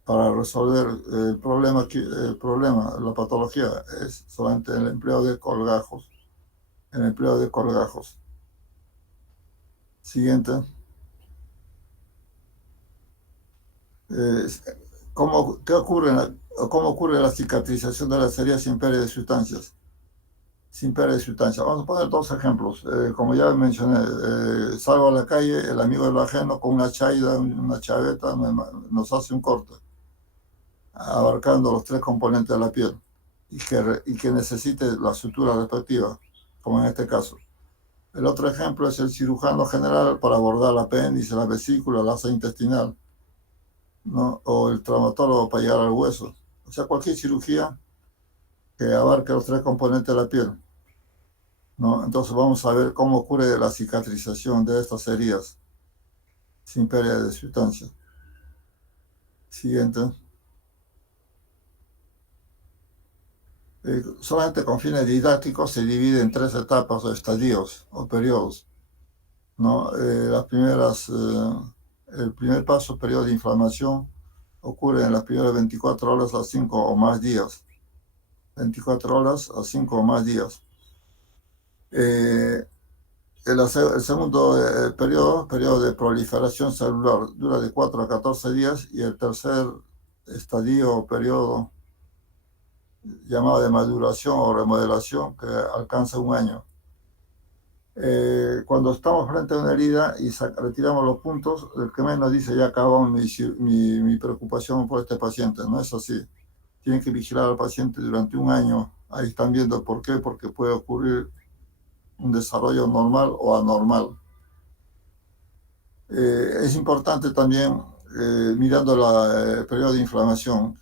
para resolver el problema, la patología? Es solamente el empleo de colgajos. El empleo de colgajos. Siguiente. ¿Cómo ocurre la cicatrización de las heridas sin pérdida de sustancias? Sin pérdida de sustancias. Vamos a poner dos ejemplos. Como ya mencioné, salgo a la calle, el amigo del ajeno con una chaida, una chaveta, nos hace un corte, abarcando los tres componentes de la piel y que necesite la sutura respectiva, como en este caso. El otro ejemplo es el cirujano general para abordar el apéndice, la vesícula, la asa intestinal, ¿no? O el traumatólogo para llegar al hueso. O sea, cualquier cirugía que abarque los tres componentes de la piel, ¿no? Entonces vamos a ver cómo ocurre la cicatrización de estas heridas sin pérdida de sustancia. Siguiente. Solamente con fines didácticos se divide en tres etapas o estadios o periodos, ¿no? El primer paso, periodo de inflamación, ocurre en las primeras 24 horas a 5 o más días. 24 horas a 5 o más días. El segundo periodo de proliferación celular, dura de 4 a 14 días, y el tercer estadio o periodo, llamado de maduración o remodelación, que alcanza un año. Cuando estamos frente a una herida y retiramos los puntos, el que menos dice, ya acabó mi preocupación por este paciente. No es así. Tienen que vigilar al paciente durante un año. Ahí están viendo por qué, porque puede ocurrir un desarrollo normal o anormal. Es importante también, mirando el periodo de inflamación,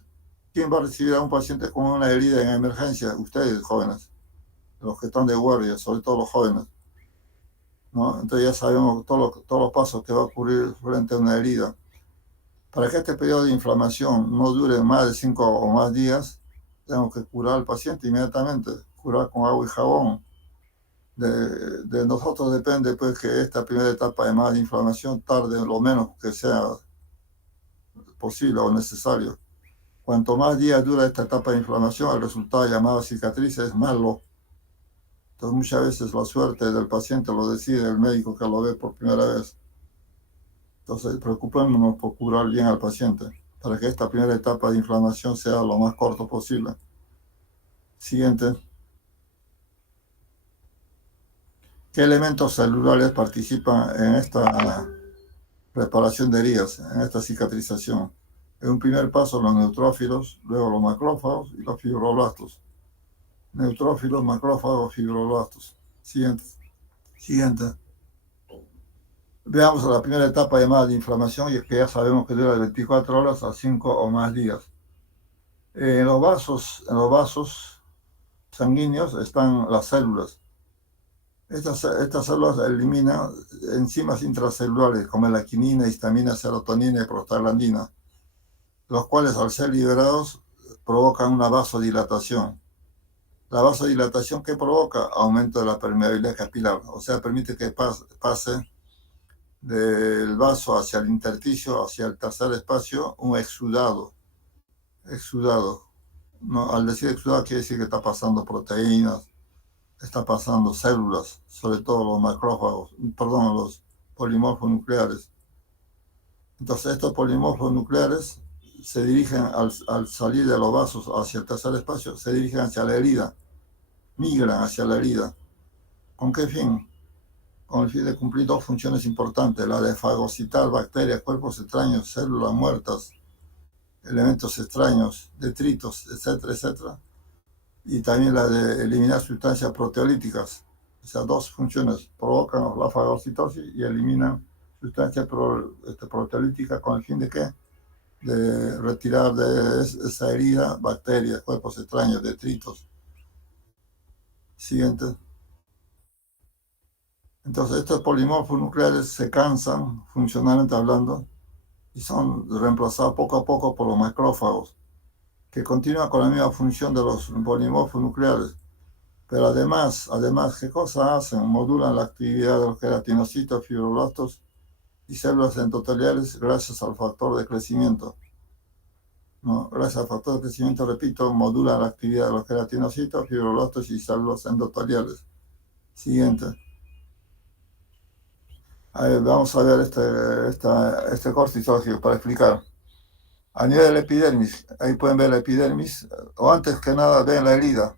¿quién va a recibir a un paciente con una herida en emergencia? Ustedes, jóvenes, los que están de guardia, sobre todo los jóvenes, ¿no? Entonces ya sabemos todos los pasos que va a ocurrir frente a una herida. Para que este periodo de inflamación no dure más de 5 o más días, tenemos que curar al paciente inmediatamente, curar con agua y jabón. De nosotros depende, pues, que esta primera etapa de más de inflamación tarde lo menos que sea posible o necesario. Cuanto más días dura esta etapa de inflamación, el resultado llamado cicatriz es malo. Entonces, muchas veces la suerte del paciente lo decide el médico que lo ve por primera vez. Entonces, preocupémonos por curar bien al paciente para que esta primera etapa de inflamación sea lo más corto posible. Siguiente. ¿Qué elementos celulares participan en esta reparación de heridas, en esta cicatrización? En un primer paso, los neutrófilos, luego los macrófagos y los fibroblastos. Neutrófilos, macrófagos, fibroblastos. Siguiente. Veamos la primera etapa llamada de inflamación, y es que ya sabemos que dura de 24 horas a 5 o más días. En los vasos sanguíneos están las células. Estas células eliminan enzimas intracelulares como la quinina, histamina, serotonina y prostaglandina, los cuales, al ser liberados, provocan una vasodilatación. La vasodilatación, ¿qué provoca? Aumento de la permeabilidad capilar, o sea, permite que pase del vaso hacia el intersticio, hacia el tercer espacio, un exudado. No, al decir exudado quiere decir que está pasando proteínas, está pasando células, sobre todo los macrófagos, perdón, los polimorfos nucleares. Entonces estos polimorfos nucleares se dirigen al salir de los vasos hacia el tercer espacio, se dirigen hacia la herida, migran hacia la herida. ¿Con qué fin? Con el fin de cumplir dos funciones importantes, la de fagocitar bacterias, cuerpos extraños, células muertas, elementos extraños, detritos, etcétera, etcétera, y también la de eliminar sustancias proteolíticas. Esas dos funciones provocan la fagocitosis y eliminan sustancias proteolíticas con el fin de ¿qué? De retirar de esa herida bacterias, cuerpos extraños, detritos. Siguiente. Entonces estos polimorfos nucleares se cansan, funcionalmente hablando, y son reemplazados poco a poco por los macrófagos, que continúan con la misma función de los polimorfos nucleares. Pero además, ¿qué cosas hacen? Modulan la actividad de los queratinocitos, fibroblastos y células endoteliales gracias al factor de crecimiento. ¿No? Gracias al factor de crecimiento, repito, modulan la actividad de los queratinocitos, fibroblastos y células endoteliales. Siguiente. Vamos a ver este corte histológico para explicar. A nivel de la epidermis, ahí pueden ver la epidermis, o antes que nada ven la herida.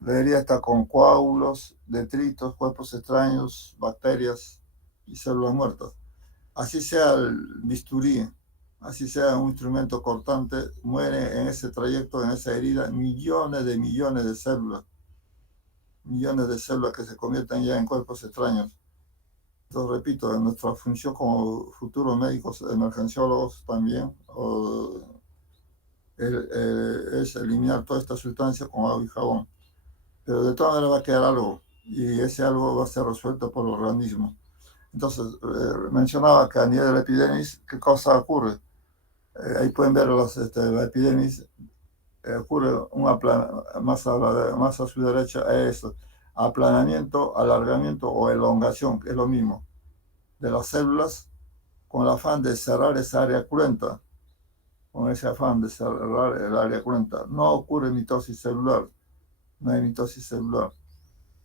La herida está con coágulos, detritos, cuerpos extraños, bacterias y células muertas. Así sea el bisturí, así sea un instrumento cortante, muere en ese trayecto, en esa herida, millones de células que se convierten ya en cuerpos extraños. Entonces, repito, en nuestra función como futuros médicos emergenciólogos también es eliminar toda esta sustancia con agua y jabón. Pero de todas maneras va a quedar algo, y ese algo va a ser resuelto por el organismo. Entonces, mencionaba que a nivel de la epidermis, ¿qué cosa ocurre? Ahí pueden ver la epidermis, ocurre más a su derecha, es aplanamiento, alargamiento o elongación, que es lo mismo, de las células, con el afán de cerrar esa área cruenta, con ese afán de cerrar el área cruenta. No ocurre mitosis celular, no hay mitosis celular.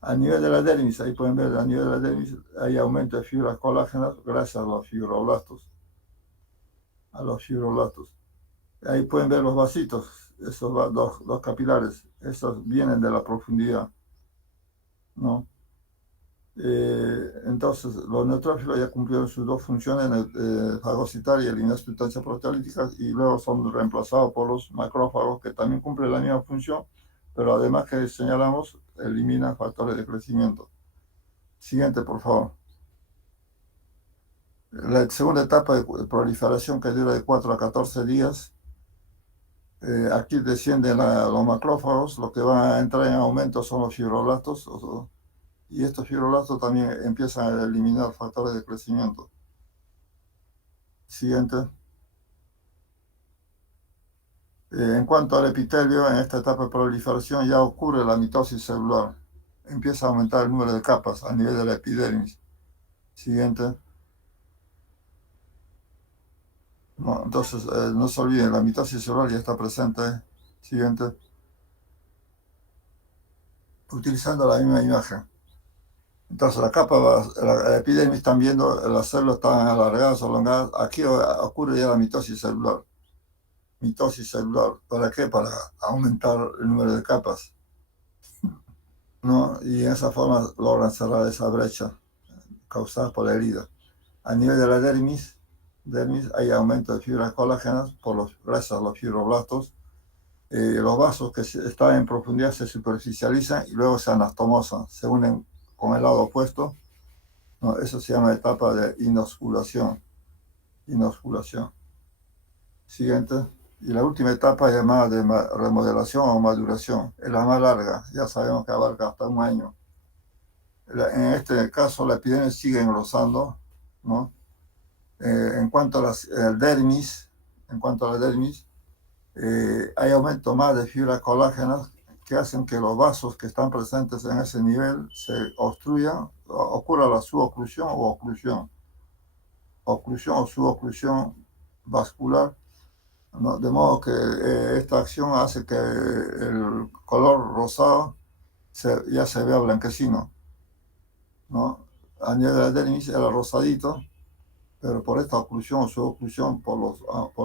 A nivel de la dermis, ahí pueden ver, a nivel de la dermis hay aumento de fibras colágenas gracias a los fibroblastos. Ahí pueden ver los vasitos, esos dos capilares, esos vienen de la profundidad, ¿no? Entonces, los neutrófilos ya cumplieron sus dos funciones, fagocitar y eliminar sustancias proteolíticas, y luego son reemplazados por los macrófagos, que también cumplen la misma función, pero además que señalamos, eliminan factores de crecimiento. Siguiente, por favor. La segunda etapa de proliferación, que dura de 4 a 14 días, aquí descienden los macrófagos, lo que va a entrar en aumento son los fibroblastos, y estos fibroblastos también empiezan a eliminar factores de crecimiento. Siguiente. En cuanto al epitelio, en esta etapa de proliferación ya ocurre la mitosis celular. Empieza a aumentar el número de capas a nivel de la epidermis. Siguiente. No, entonces, no se olviden, la mitosis celular ya está presente. Siguiente. Utilizando la misma imagen. Entonces, la epidermis están viendo, las células están alargadas, elongadas. Aquí ocurre ya la mitosis celular. ¿Para qué? Para aumentar el número de capas, ¿no? Y en esa forma logran cerrar esa brecha causada por la herida. A nivel de la dermis hay aumento de fibras colágenas gracias a los fibroblastos. Los vasos que están en profundidad se superficializan y luego se anastomosan, se unen con el lado opuesto, ¿no? Eso se llama etapa de inosculación. Siguiente. Y la última etapa es llamada de remodelación o maduración. Es la más larga, ya sabemos que abarca hasta un año. En este caso, la epidermis sigue engrosando, ¿no? En cuanto a la dermis, hay aumento más de fibras colágenas que hacen que los vasos que están presentes en ese nivel se obstruyan, ocurra la suboclusión o oclusión. oclusión o suboclusión vascular, ¿no? De modo que esta acción hace que el color rosado ya se vea blanquecino, ¿no? A nivel de la dermis era rosadito, pero por esta oclusión o suboclusión, por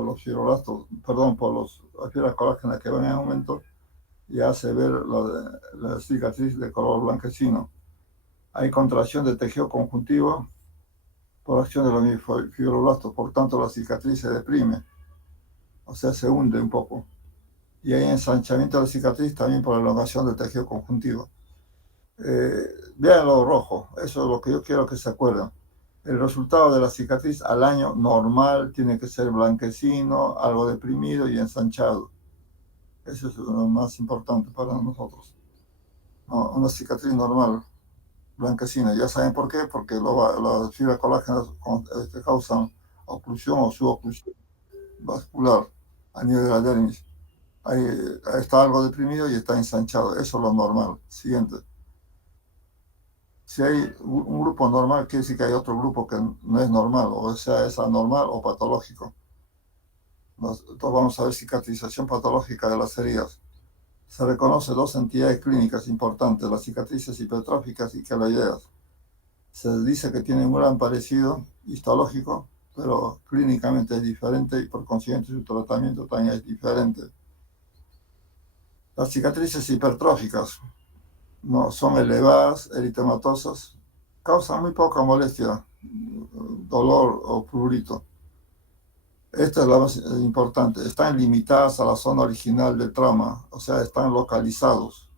los fibroblastos, perdón, por los fibras colágenas que van en aumento, ya se ve la cicatriz de color blanquecino. Hay contracción de tejido conjuntivo por acción de los fibroblastos, por tanto la cicatriz se deprime, o sea, se hunde un poco. Y hay ensanchamiento de la cicatriz también por elongación del tejido conjuntivo. Vean lo rojo, eso es lo que yo quiero que se acuerden. El resultado de la cicatriz al año normal tiene que ser blanquecino, algo deprimido y ensanchado. Eso es lo más importante para nosotros. No, una cicatriz normal, blanquecina. Ya saben por qué, porque las fibras colágenas causan oclusión o suboclusión vascular a nivel de la dermis. Ahí está algo deprimido y está ensanchado. Eso es lo normal. Siguiente. Si hay un grupo normal, quiere decir que hay otro grupo que no es normal, o sea, es anormal o patológico. Entonces vamos a ver cicatrización patológica de las heridas. Se reconoce dos entidades clínicas importantes, las cicatrices hipertróficas y queloideas. Se dice que tienen un gran parecido histológico, pero clínicamente es diferente y por consiguiente su tratamiento también es diferente. Las cicatrices hipertróficas no son elevadas, eritematosas, causan muy poca molestia, dolor o prurito. Esta es la más importante. Están limitadas a la zona original del trauma, o sea, están localizados.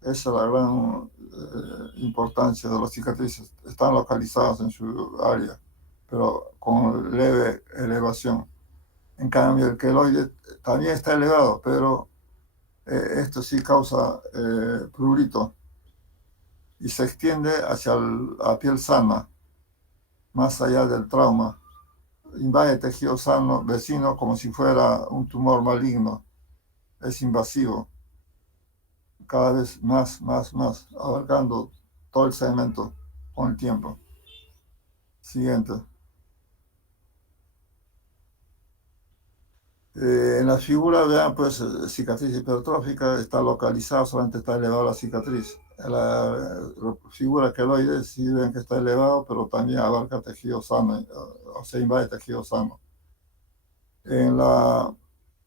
Esa es la gran importancia de las cicatrices. Están localizadas en su área, pero con leve elevación. En cambio, el queloide también está elevado, pero esto sí causa prurito y se extiende hacia la piel sana, más allá del trauma. Invade tejido sano vecino como si fuera un tumor maligno. Es invasivo, cada vez más, abarcando todo el segmento con el tiempo. Siguiente. En la figura, vean, pues, cicatriz hipertrófica, está localizada, solamente está elevada la cicatriz. En la figura queloide, sí ven que está elevado, pero también abarca tejido sano, o sea, invade tejido sano. En la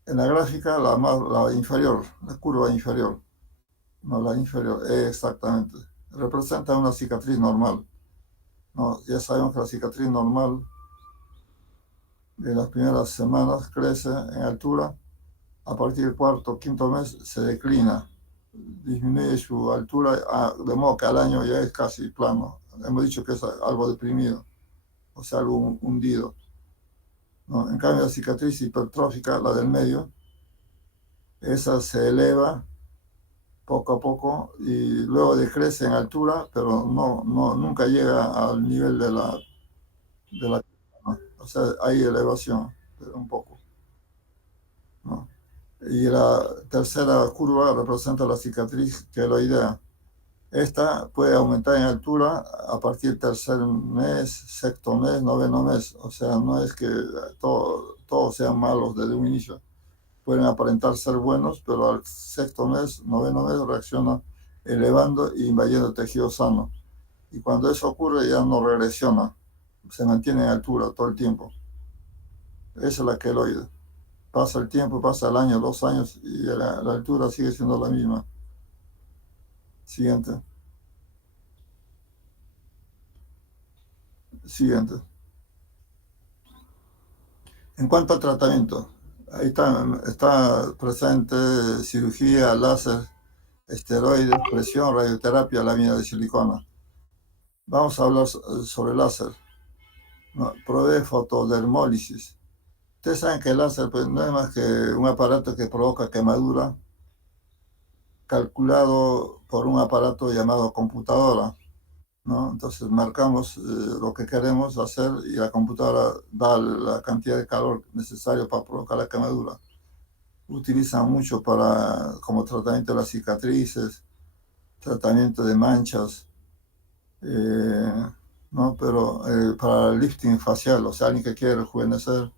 gráfica, la inferior, la curva inferior, no la inferior, exactamente, representa una cicatriz normal. No, ya sabemos que la cicatriz normal de las primeras semanas crece en altura, a partir del cuarto o quinto mes se declina, disminuye su altura, de modo que al año ya es casi plano. Hemos dicho que es algo deprimido, o sea, algo hundido, ¿no? En cambio, la cicatriz hipertrófica, la del medio, esa se eleva poco a poco y luego decrece en altura, pero nunca llega al nivel de la, ¿no? O sea, hay elevación, pero un poco, ¿no? Y la tercera curva representa la cicatriz queloidea. Esta puede aumentar en altura a partir del tercer mes, sexto mes, noveno mes. O sea, no es que todos sean malos desde un inicio. Pueden aparentar ser buenos, pero al sexto mes, noveno mes, reacciona elevando e invadiendo el tejido sano. Y cuando eso ocurre ya no regresiona, se mantiene en altura todo el tiempo. Esa es la queloide. Pasa el tiempo, pasa el año, 2 años y la altura sigue siendo la misma. Siguiente. Siguiente. En cuanto al tratamiento, ahí está presente cirugía, láser, esteroides, presión, radioterapia, lámina de silicona. Vamos a hablar sobre láser, ¿no? Provee fotodermólisis. Ustedes saben que el láser, pues, no es más que un aparato que provoca quemadura calculado por un aparato llamado computadora, ¿no? Entonces marcamos lo que queremos hacer y la computadora da la cantidad de calor necesario para provocar la quemadura. Utilizan mucho como tratamiento de las cicatrices, tratamiento de manchas, ¿no? Pero para el lifting facial, o sea, alguien que quiere rejuvenecer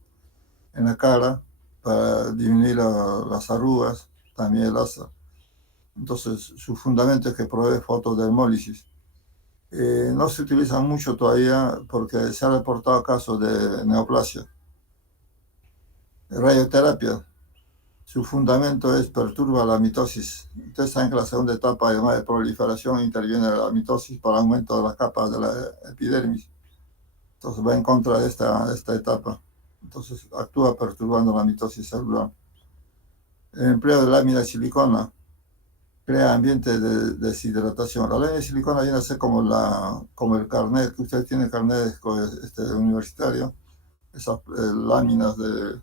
en la cara, para disminuir las arrugas, también el láser. Entonces, su fundamento es que provee fotodermólisis. No se utiliza mucho todavía porque se han reportado casos de neoplasia. Radioterapia, su fundamento es perturba la mitosis. Ustedes saben que la segunda etapa, además de proliferación, interviene la mitosis para aumento de las capas de la epidermis. Entonces va en contra de esta etapa. Entonces actúa perturbando la mitosis celular. El empleo de lámina de silicona crea ambientes de deshidratación. La lámina de silicona viene a ser como el carnet, que usted tiene carnet universitario, esas láminas de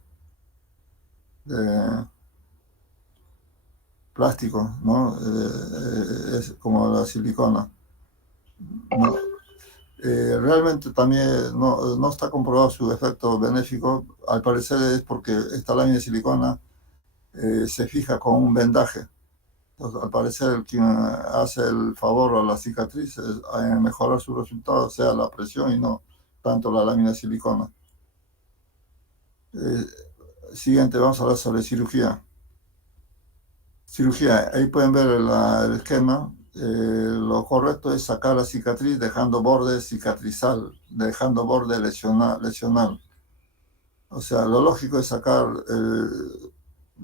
plástico, ¿no? Es como la silicona, ¿no? Realmente también no está comprobado su efecto benéfico. Al parecer es porque esta lámina de silicona se fija con un vendaje. Entonces, al parecer, quien hace el favor a la cicatriz es mejorar su resultado, sea la presión y no tanto la lámina de silicona. Eh, Siguiente, vamos a hablar sobre cirugía. Cirugía, ahí pueden ver el esquema. Lo correcto es sacar la cicatriz dejando borde cicatrizal, dejando borde lesional. O sea, lo lógico es sacar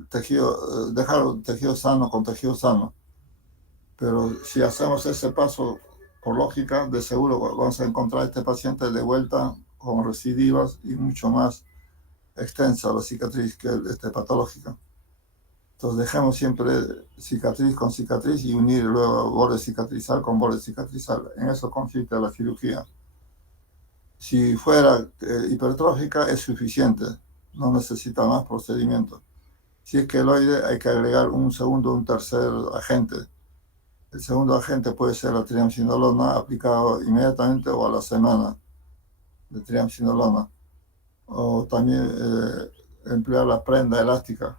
tejido, dejar tejido sano con tejido sano. Pero si hacemos ese paso por lógica, de seguro vamos a encontrar a este paciente de vuelta con recidivas y mucho más extensa la cicatriz que patológica. Entonces dejemos siempre cicatriz con cicatriz y unir luego borde cicatrizal con borde cicatrizal. En eso consiste la cirugía. Si fuera hipertrófica es suficiente, no necesita más procedimiento. Si es queloide hay que agregar un segundo o un tercer agente. El segundo agente puede ser la triamcinolona aplicado inmediatamente o a la semana de triamcinolona. O también emplear la prenda elástica.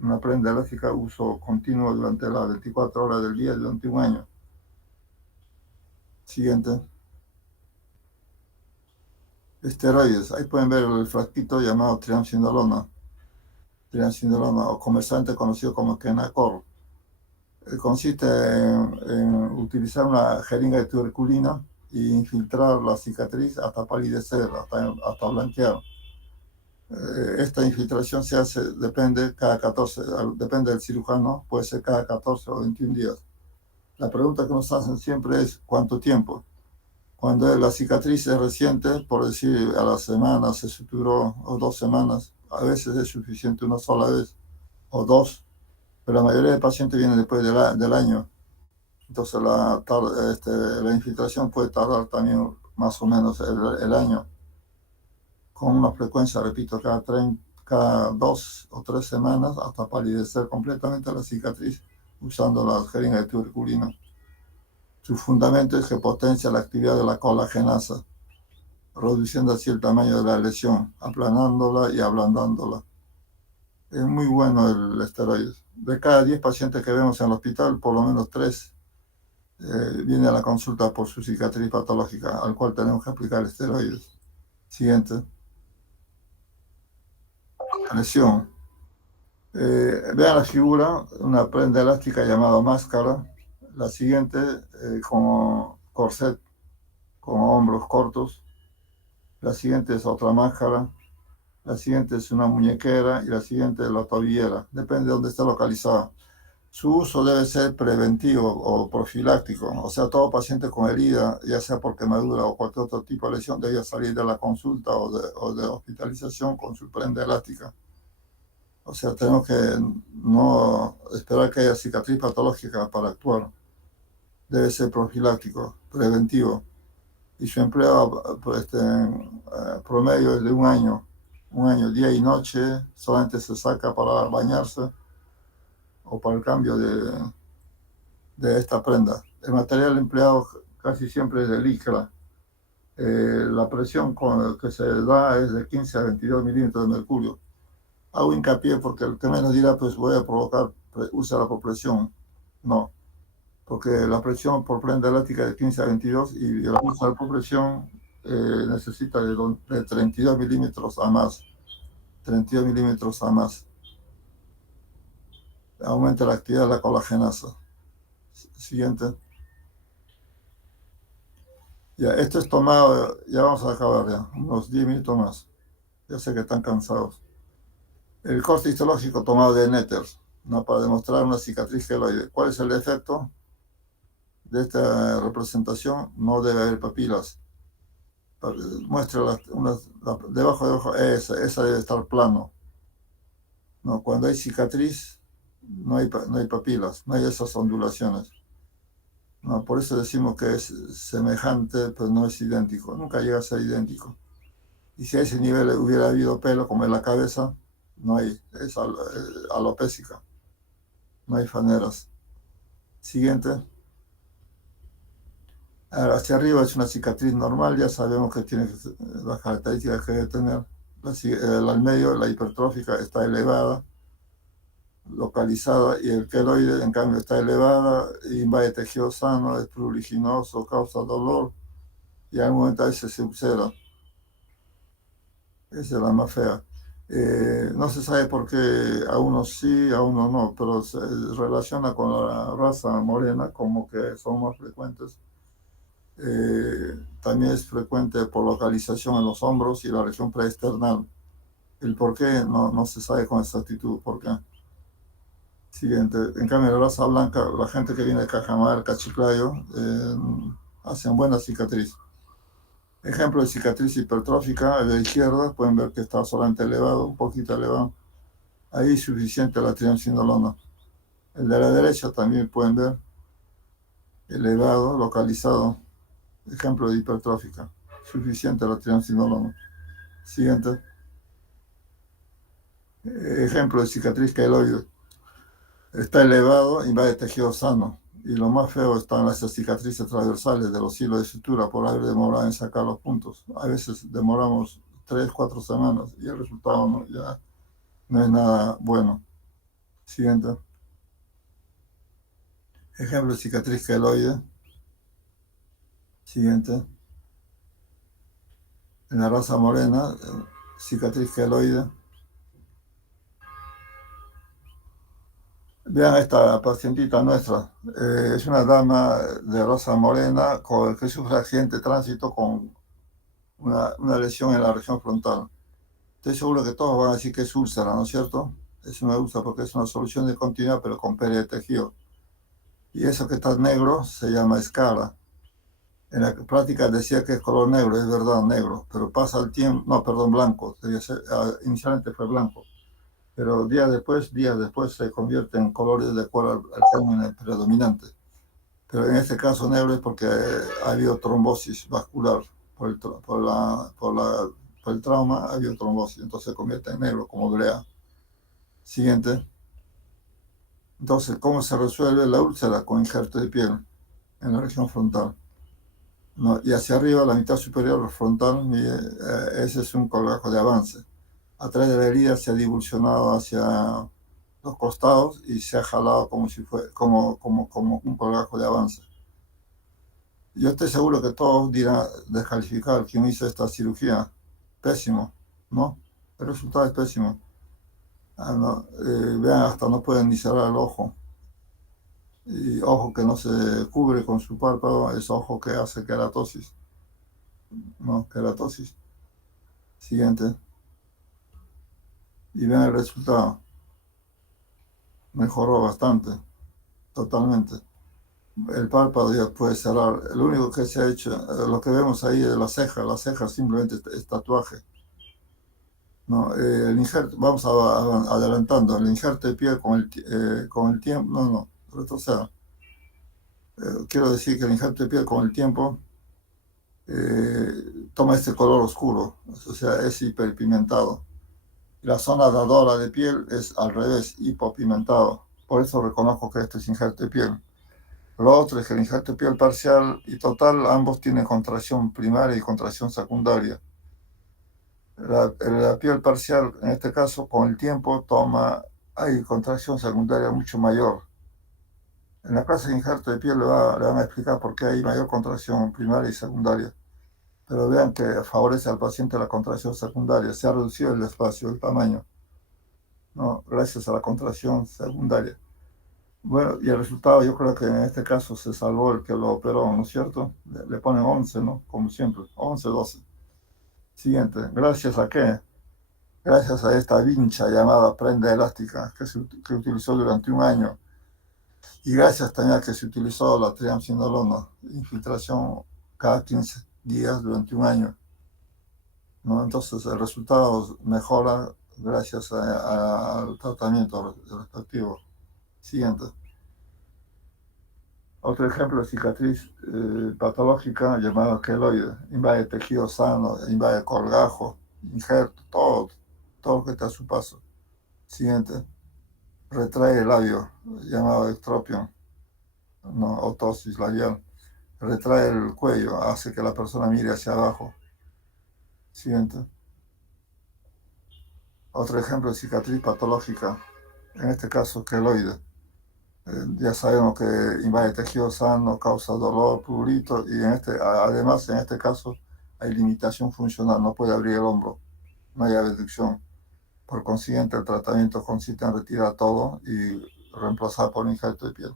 Una prenda elástica uso continuo durante las 24 horas del día durante un año. Siguiente. Esteroides. Ahí pueden ver el frasquito llamado triamcinolona o comerciante conocido como Kenacor. Consiste en utilizar una jeringa de tuberculina e infiltrar la cicatriz hasta palidecer, hasta blanquear. Esta infiltración se hace, depende del cirujano, puede ser cada 14 o 21 días. La pregunta que nos hacen siempre es ¿cuánto tiempo? Cuando la cicatriz es reciente, por decir a la semana se suturó o 2 semanas, a veces es suficiente una sola vez o dos, pero la mayoría de pacientes vienen después del año. Entonces la infiltración puede tardar también más o menos el año, con una frecuencia, repito, cada 2 o 3 semanas hasta palidecer completamente la cicatriz usando la jeringa de tuberculina. Su fundamento es que potencia la actividad de la colagenasa, reduciendo así el tamaño de la lesión, aplanándola y ablandándola. Es muy bueno el esteroide. De cada 10 pacientes que vemos en el hospital, por lo menos 3 viene a la consulta por su cicatriz patológica, al cual tenemos que aplicar esteroides. Siguiente. Lesión. Vean la figura, una prenda elástica llamada máscara. La siguiente, como corset, con hombros cortos. La siguiente es otra máscara. La siguiente es una muñequera y la siguiente es la tobillera. Depende de dónde esté localizada. Su uso debe ser preventivo o profiláctico. O sea, todo paciente con herida, ya sea por quemadura o cualquier otro tipo de lesión, debe salir de la consulta o de hospitalización con su prenda elástica. O sea, tenemos que no esperar que haya cicatriz patológica para actuar. Debe ser profiláctico, preventivo. Y su empleo promedio es de un año, día y noche, solamente se saca para bañarse o para el cambio de esta prenda. El material empleado casi siempre es de licra. La presión que se da es de 15 a 22 milímetros de mercurio. Hago hincapié porque el que menos dirá, pues voy a provocar, usa la por presión. No. porque la presión por prenda eléctrica es de 15 a 22 y la úlcera por presión necesita de 32 milímetros a más. 32 milímetros a más. Aumenta la actividad de la colagenasa. Siguiente. Ya, esto es tomado, ya vamos a acabar ya, unos 10 minutos más. Ya sé que están cansados. El corte histológico tomado de Netter, ¿no? Para demostrar una cicatriz queloide. ¿Cuál es el efecto de esta representación? No debe haber papilas. Muestra debajo de ojo, esa debe estar plano. No, cuando hay cicatriz, no hay papilas, no hay esas ondulaciones. No, por eso decimos que es semejante, pero no es idéntico. Nunca llega a ser idéntico. Y si a ese nivel hubiera habido pelo, como en la cabeza, no hay, es alopésica. No hay faneras. Siguiente. Ahora, hacia arriba es una cicatriz normal, ya sabemos que tiene las características que debe tener. Al medio, la hipertrófica está elevada, localizada, y el queloide, en cambio, está elevada, invade tejido sano, es pruriginoso, causa dolor, y al momento a veces se ulcera. Esa es la más fea. No se sabe por qué a unos sí, a unos no, pero se relaciona con la raza morena como que son más frecuentes. También es frecuente por localización en los hombros y la región preesternal. El por qué no se sabe con exactitud por qué. Siguiente. En cambio, la raza blanca, la gente que viene de Cajamarca, Chiclayo, hacen buena cicatriz. Ejemplo de cicatriz hipertrófica, a la izquierda pueden ver que está solamente elevado, un poquito elevado. Ahí es suficiente la triamcinolona. El de la derecha también pueden ver elevado, localizado. Ejemplo de hipertrófica. Suficiente la triamcinolona. Siguiente. Ejemplo de cicatriz queloide. Está elevado, invade tejido sano. Y lo más feo están las cicatrices transversales de los hilos de sutura por haber demorado en sacar los puntos. A veces demoramos 3, 4 semanas y el resultado ya no es nada bueno. Siguiente. Ejemplo de cicatriz queloide. Siguiente. En la raza morena, cicatriz queloide. Vean esta pacientita nuestra. Es una dama de raza morena que sufre accidente de tránsito con una lesión en la región frontal. Estoy seguro que todos van a decir que es úlcera, ¿no es cierto? Eso me gusta porque es una solución de continuidad, pero con pérdida de tejido. Y eso que está negro se llama escara. En la práctica decía que es color negro, es verdad, negro, pero pasa el tiempo, no, perdón, blanco. Inicialmente fue blanco, pero días después se convierte en colores de acuerdo al término predominante. Pero en este caso negro es porque ha habido trombosis vascular por el trauma, ha habido trombosis, entonces se convierte en negro como brea. Siguiente. Entonces, ¿cómo se resuelve la úlcera? Con injerto de piel en la región frontal. ¿No? Y hacia arriba, la mitad superior frontal, ese es un colgajo de avance. A través de la herida se ha divulsionado hacia los costados y se ha jalado como si fuera como un colgajo de avance. Yo estoy seguro que todos dirán descalificar quien hizo esta cirugía. Pésimo, ¿no? El resultado es pésimo. No, vean, hasta no pueden ni cerrar el ojo. Y ojo que no se cubre con su párpado, es ojo que hace queratosis. ¿No? Queratosis. Siguiente. Y vean el resultado. Mejoró bastante, totalmente. El párpado ya puede cerrar. Lo único que se ha hecho, lo que vemos ahí es la ceja simplemente es tatuaje. No, el injerto, vamos adelantando, el injerto de piel con el tiempo, no, retroceda. Quiero decir que el injerto de piel con el tiempo toma este color oscuro, o sea, es hiperpigmentado. La zona dadora de piel es al revés, hipopigmentado. Por eso reconozco que este es injerto de piel. Lo otro es que el injerto de piel parcial y total, ambos tienen contracción primaria y contracción secundaria. La piel parcial, en este caso, con el tiempo hay contracción secundaria mucho mayor. En la clase de injerto de piel le van a explicar por qué hay mayor contracción primaria y secundaria. Pero vean que favorece al paciente la contracción secundaria. Se ha reducido el espacio, el tamaño, ¿no? Gracias a la contracción secundaria. Bueno, y el resultado yo creo que en este caso se salvó el que lo operó, ¿no es cierto? Le ponen 11, ¿no? Como siempre, 11, 12. Siguiente. ¿Gracias a qué? Gracias a esta vincha llamada prenda elástica que utilizó durante un año. Y gracias también a que se utilizó la triamcinolona, infiltración cada 15 días durante un año, ¿no? Entonces el resultado mejora gracias al tratamiento respectivo. Siguiente. Otro ejemplo de cicatriz patológica llamada queloide. Invade tejido sano, invade colgajo, injerto, todo lo que está a su paso. Siguiente. Retrae el labio, llamado ectropion, no, otosis labial. Retrae el cuello, hace que la persona mire hacia abajo. Siguiente. Otro ejemplo de cicatriz patológica, en este caso queloide. Ya sabemos que invade tejido sano, causa dolor, prurito y además en este caso hay limitación funcional, no puede abrir el hombro, no hay abducción. Por consiguiente, el tratamiento consiste en retirar todo y reemplazar por un injerto de piel.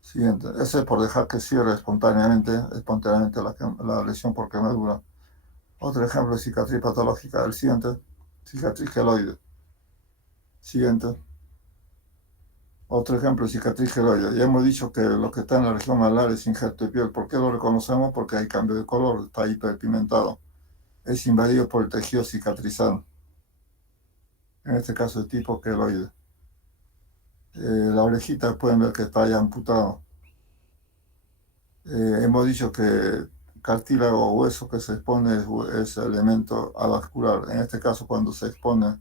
Siguiente. Ese es por dejar que cierre espontáneamente la lesión por quemadura. Otro ejemplo de cicatriz patológica. El siguiente. Cicatriz queloide. Siguiente. Otro ejemplo de cicatriz queloide. Ya hemos dicho que lo que está en la región malar es injerto de piel. ¿Por qué lo reconocemos? Porque hay cambio de color, está hiperpigmentado. Es invadido por el tejido cicatrizado. En este caso de tipo queloide. La orejita pueden ver que está ya amputado. Hemos dicho que cartílago o hueso que se expone es elemento avascular. En este caso, cuando se expone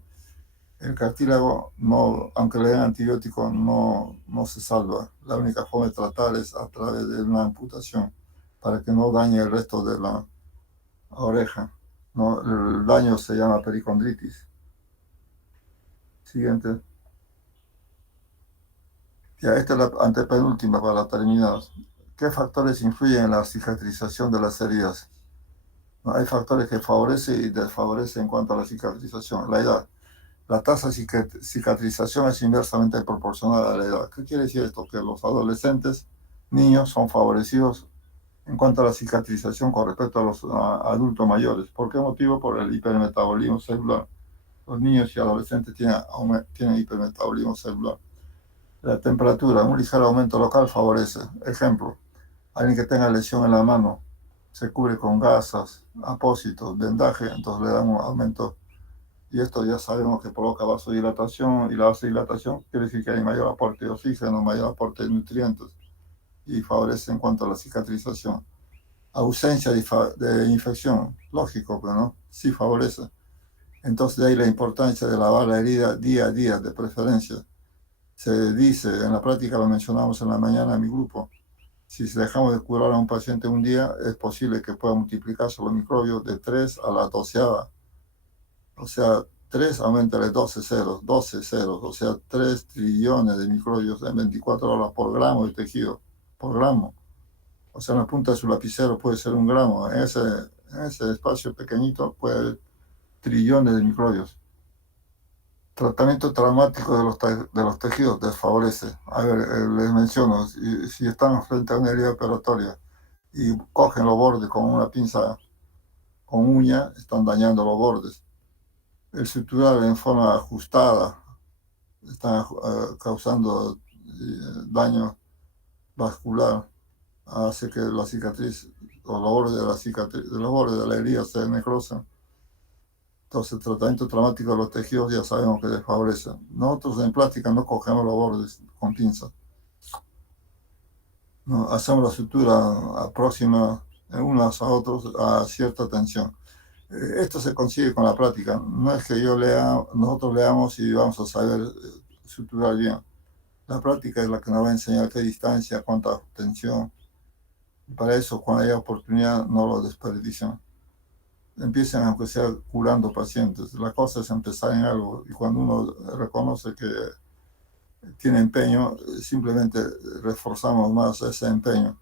el cartílago, no, aunque le den antibiótico, no se salva. La única forma de tratar es a través de una amputación para que no dañe el resto de la oreja. ¿No? El daño se llama pericondritis. Siguiente. Ya, esta es la antepenúltima para terminar. ¿Qué factores influyen en la cicatrización de las heridas? Hay factores que favorecen y desfavorecen en cuanto a la cicatrización. La edad. La tasa de cicatrización es inversamente proporcional a la edad. ¿Qué quiere decir esto? Que los adolescentes, niños, son favorecidos en cuanto a la cicatrización con respecto a los adultos mayores. ¿Por qué motivo? Por el hipermetabolismo celular. Los niños y adolescentes tienen hipermetabolismo celular. La temperatura, un ligero aumento local favorece. Ejemplo, alguien que tenga lesión en la mano, se cubre con gasas, apósitos, vendaje, entonces le dan un aumento. Y esto ya sabemos que provoca vasodilatación, y la vasodilatación quiere decir que hay mayor aporte de oxígeno, mayor aporte de nutrientes, y favorece en cuanto a la cicatrización. Ausencia de infección, lógico, pero no, sí favorece. Entonces de ahí la importancia de lavar la herida día a día, de preferencia. Se dice, en la práctica lo mencionamos en la mañana en mi grupo, si dejamos de curar a un paciente un día, es posible que pueda multiplicarse los microbios de 3 a la 12ª. O sea, 3 aumentale 12 ceros, 12 ceros, o sea, 3 trillones de microbios en 24 horas por gramo de tejido, por gramo. O sea, en la punta de su lapicero puede ser un gramo. En ese espacio pequeñito puede haber trillones de microbios. Tratamiento traumático de los tejidos desfavorece. A ver, les menciono, si están frente a una herida operatoria y cogen los bordes con una pinza con uña, están dañando los bordes. El suturar en forma ajustada está causando daño vascular, hace que la cicatriz o los bordes de la cicatriz, de los bordes de la herida se necrosan. Entonces, el tratamiento traumático de los tejidos ya sabemos que desfavorece. Nosotros en plástica no cogemos los bordes con pinza. No, hacemos la sutura próxima unos a otros a cierta tensión. Esto se consigue con la práctica. No es que nosotros leamos y vamos a saber suturar bien. La práctica es la que nos va a enseñar qué distancia, cuánta tensión. Y para eso, cuando haya oportunidad, no lo desperdician. Empiecen, aunque sea curando pacientes. La cosa es empezar en algo. Y cuando uno reconoce que tiene empeño, simplemente reforzamos más ese empeño,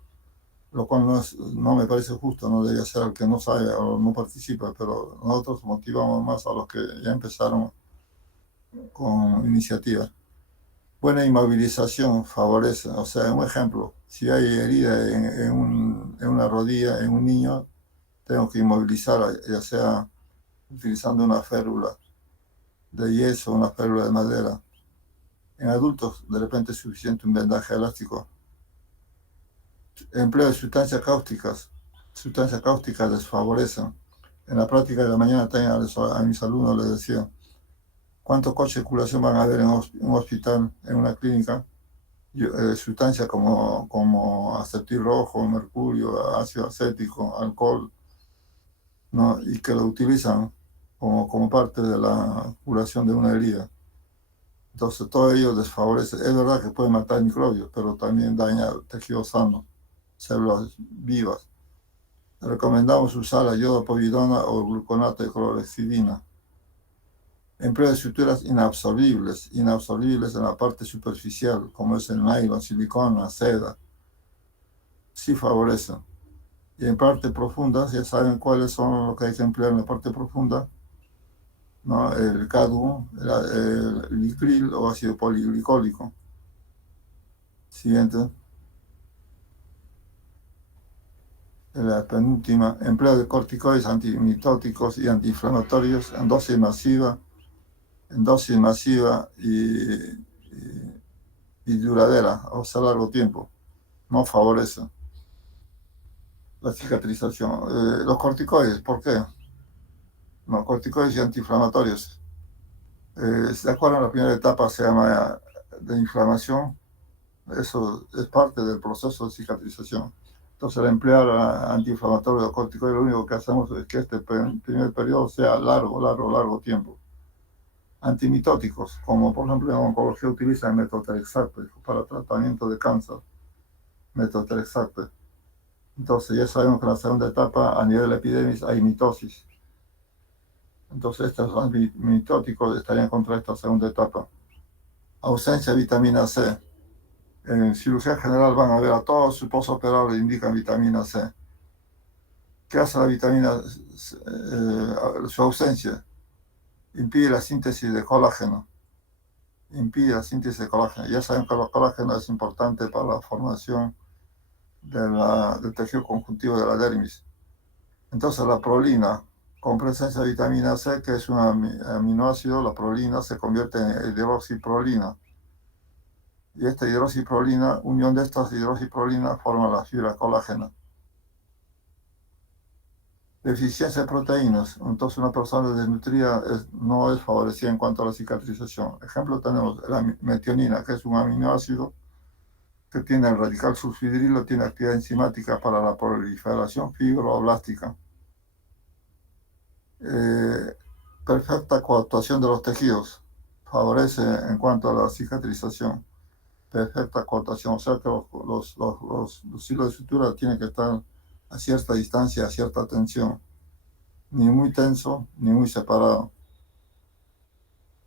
lo cual no me parece justo, no debería ser el que no sabe o no participa, pero nosotros motivamos más a los que ya empezaron con iniciativa. Buena inmovilización favorece, o sea, un ejemplo, si hay herida en una rodilla en un niño, tengo que inmovilizar, ya sea utilizando una férula de yeso o una férula de madera. En adultos, de repente es suficiente un vendaje elástico. Empleo de sustancias cáusticas desfavorecen. En la práctica de la mañana también a mis alumnos les decía, ¿cuántos coches de circulación van a haber en un hospital, en una clínica? Sustancias como acetilrojo, mercurio, ácido acético, alcohol, ¿no? Y que lo utilizan como parte de la curación de una herida. Entonces, todo ello desfavorece. Es verdad que puede matar microbios, pero también daña tejidos sanos, células vivas. Recomendamos usar la iodopovidona o gluconato de clorhexidina. Empleo de suturas inabsorbibles en la parte superficial, como es el nylon, silicona, seda, sí favorecen. Y en parte profundas, ya saben cuáles son los que hay que emplear en la parte profunda, ¿no? El cadmo, el licril o ácido poliglicólico. Siguiente. La penúltima, empleo de corticoides antimitóticos y antiinflamatorios en dosis masiva y duradera, o sea, a largo tiempo. No favorece la cicatrización. Los corticoides, ¿por qué? No, corticoides y antiinflamatorios. ¿Se acuerdan? La primera etapa se llama de inflamación. Eso es parte del proceso de cicatrización. Entonces, al emplear antiinflamatorios o corticoides, lo único que hacemos es que este primer periodo sea largo tiempo. Antimitóticos, como por ejemplo en oncología utilizan metotrexate para tratamiento de cáncer. Metotrexate. Entonces, ya sabemos que en la segunda etapa, a nivel epidémico, hay mitosis. Entonces, estos antimitóticos estarían contra esta segunda etapa. Ausencia de vitamina C. En cirugía general van a ver a todos su postoperable indican vitamina C. ¿Qué hace la vitamina C? Su ausencia impide la síntesis de colágeno. Ya saben que el colágeno es importante para la formación del tejido conjuntivo de la dermis. Entonces la prolina, con presencia de vitamina C, que es un aminoácido, la prolina se convierte en hidroxiprolina. Y esta hidroxiprolina, unión de estas hidroxiprolinas forma la fibra colágena. Deficiencia de proteínas. Entonces una persona desnutrida no es favorecida en cuanto a la cicatrización. Ejemplo tenemos la metionina, que es un aminoácido que tiene el radical sulfhidrilo, tiene actividad enzimática para la proliferación fibroblástica. Perfecta coactuación de los tejidos. Favorece en cuanto a la cicatrización. Perfecta coactuación, o sea que los hilos de sutura tienen que estar a cierta distancia, a cierta tensión. Ni muy tenso, ni muy separado.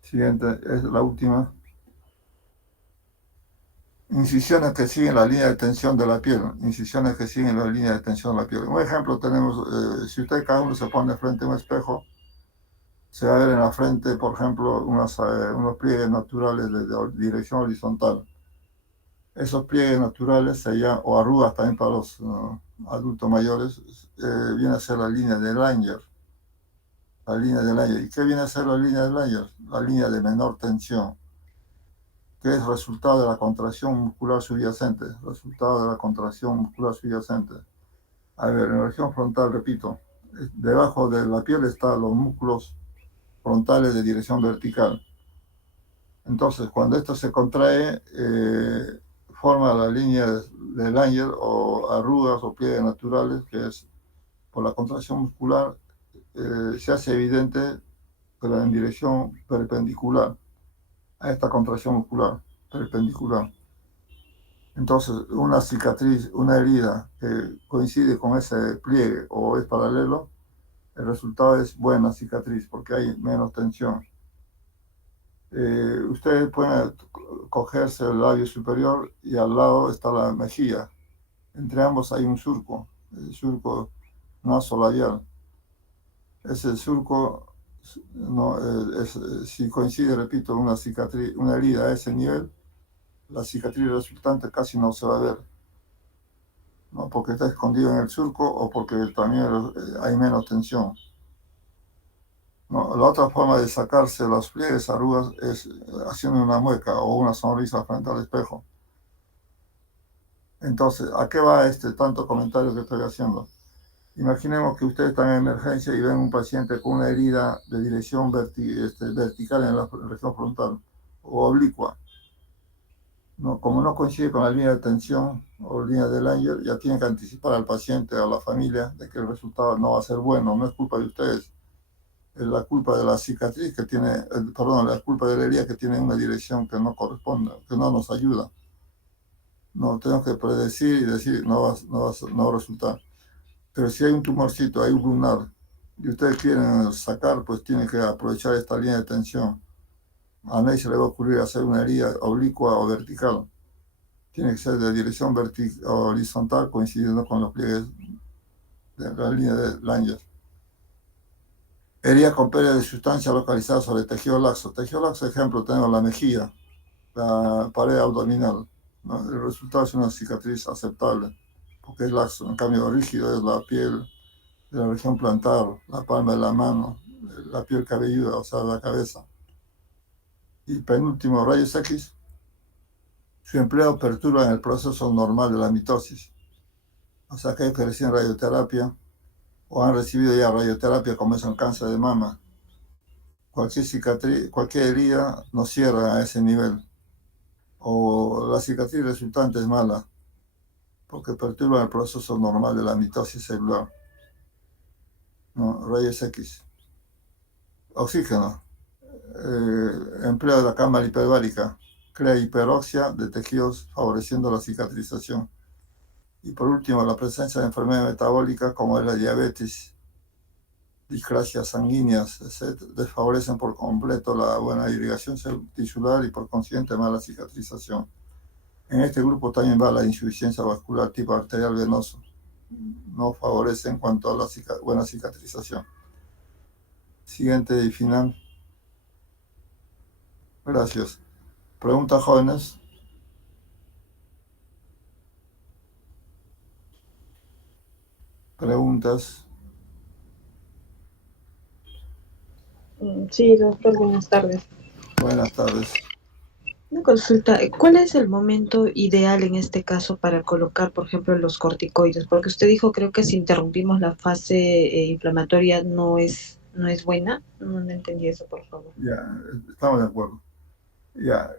Siguiente, es la última. Incisiones que siguen la línea de tensión de la piel. Incisiones que siguen la línea de tensión de la piel. Un ejemplo tenemos, si usted cada uno se pone frente a un espejo, se va a ver en la frente, por ejemplo, unos pliegues naturales de dirección horizontal. Esos pliegues naturales o arrugas también para los adultos mayores, viene a ser la línea de Langer. La línea de Langer. ¿Y qué viene a ser la línea de Langer? La línea de menor tensión, que es resultado de la contracción muscular subyacente. Resultado de la contracción muscular subyacente. A ver, en la región frontal, repito, debajo de la piel están los músculos frontales de dirección vertical. Entonces, cuando esto se contrae, forma la línea de Langer o arrugas o pliegues naturales, que es por la contracción muscular, se hace evidente, pero en dirección perpendicular a esta contracción muscular, perpendicular. Entonces, una cicatriz, una herida que coincide con ese pliegue o es paralelo, el resultado es buena cicatriz porque hay menos tensión. Ustedes pueden cogerse el labio superior y al lado está la mejilla. Entre ambos hay un surco, el surco nasolabial. Ese surco, no, si coincide, repito, una cicatriz, una herida a ese nivel, la cicatriz resultante casi no se va a ver, ¿no? Porque está escondido en el surco o porque también hay menos tensión. No, la otra forma de sacarse los pliegues, arrugas, es haciendo una mueca o una sonrisa frente al espejo. Entonces, ¿a qué va este tanto comentario que estoy haciendo? Imaginemos que ustedes están en emergencia y ven un paciente con una herida de dirección vertical en la región frontal o oblicua. No, como no coincide con la línea de tensión o línea de Langer, ya tienen que anticipar al paciente o a la familia de que el resultado no va a ser bueno, no es culpa de ustedes, es la culpa de la cicatriz que tiene, perdón, la culpa de la herida que tiene una dirección que no corresponde, que no nos ayuda. No, tenemos que predecir y decir, no va a resultar. Pero si hay un tumorcito, hay un lunar, y ustedes quieren sacar, pues tienen que aprovechar esta línea de tensión. A nadie se le va a ocurrir hacer una herida oblicua o vertical. Tiene que ser de dirección horizontal, coincidiendo con los pliegues de la línea de Langer. Herida con pérdida de sustancia localizada sobre tejido laxo. Tejido laxo, ejemplo, tenemos la mejilla, la pared abdominal, ¿no? El resultado es una cicatriz aceptable, porque es laxo. En cambio, rígido es la piel de la región plantar, la palma de la mano, la piel cabelluda, o sea, la cabeza. Y penúltimo, rayos X. Su empleo perturba en el proceso normal de la mitosis. O sea, que reciben radioterapia o han recibido ya radioterapia como es el cáncer de mama. Cualquier cicatriz, cualquier herida no cierra a ese nivel. O la cicatriz resultante es mala, porque perturba el proceso normal de la mitosis celular. ¿No? Rayos X. Oxígeno. Empleo de la cámara hiperbárica. Crea hiperoxia de tejidos favoreciendo la cicatrización. Y por último, la presencia de enfermedades metabólicas como es la diabetes, discrasias sanguíneas, desfavorecen por completo la buena irrigación tisular y por consiguiente mala cicatrización. En este grupo también va la insuficiencia vascular tipo arterial venoso. No favorece en cuanto a la buena cicatrización. Siguiente y final. Gracias. Preguntas, jóvenes. Preguntas. Sí, doctor, buenas tardes. Buenas tardes. Una consulta, ¿cuál es el momento ideal en este caso para colocar, por ejemplo, los corticoides? Porque usted dijo, creo que si interrumpimos la fase inflamatoria no es buena. No entendí eso, por favor. Ya, estamos de acuerdo. Ya,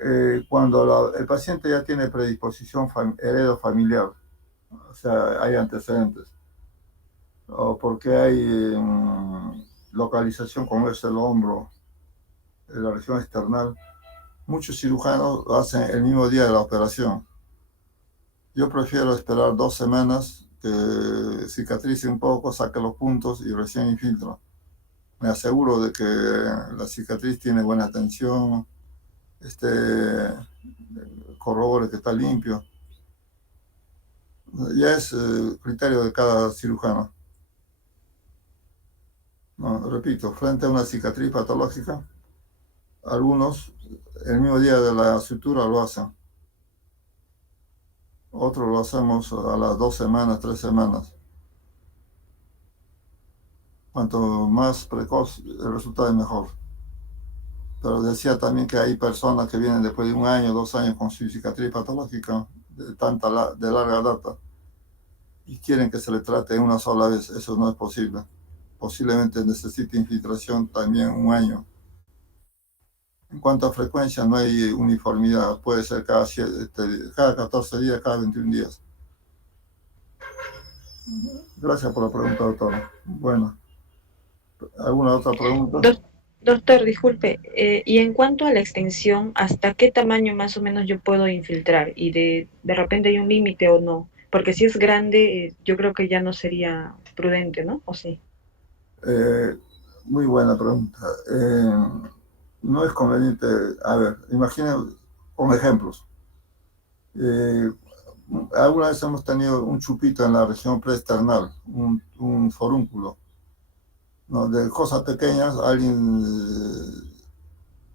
cuando el paciente ya tiene predisposición heredo familiar, o sea, hay antecedentes, o porque hay localización como es el hombro, en la región external, muchos cirujanos lo hacen el mismo día de la operación. Yo prefiero esperar 2 semanas que cicatrice un poco, saque los puntos y recién infiltro. Me aseguro de que la cicatriz tiene buena tensión, corrobore que está limpio. Ya es criterio de cada cirujano. No, repito, frente a una cicatriz patológica, algunos el mismo día de la sutura lo hacen. Otros lo hacemos a las 2 semanas, 3 semanas. Cuanto más precoz el resultado es mejor. Pero decía también que hay personas que vienen después de 1 año, 2 años con su cicatriz patológica de larga data y quieren que se le trate una sola vez. Eso no es posible. Posiblemente necesite infiltración también 1 año. En cuanto a frecuencia, no hay uniformidad. Puede ser cada 14 días, cada 21 días. Gracias por la pregunta, doctora. Bueno, ¿alguna otra pregunta? Doctor, disculpe, y en cuanto a la extensión, ¿hasta qué tamaño más o menos yo puedo infiltrar? Y de repente hay un límite o no. Porque si es grande, yo creo que ya no sería prudente, ¿no? ¿O sí? Eh, Muy buena pregunta. no es conveniente, a ver, imaginen con ejemplos. Eh, Alguna vez hemos tenido un chupito en la región preesternal, un forúnculo, ¿no? De cosas pequeñas, alguien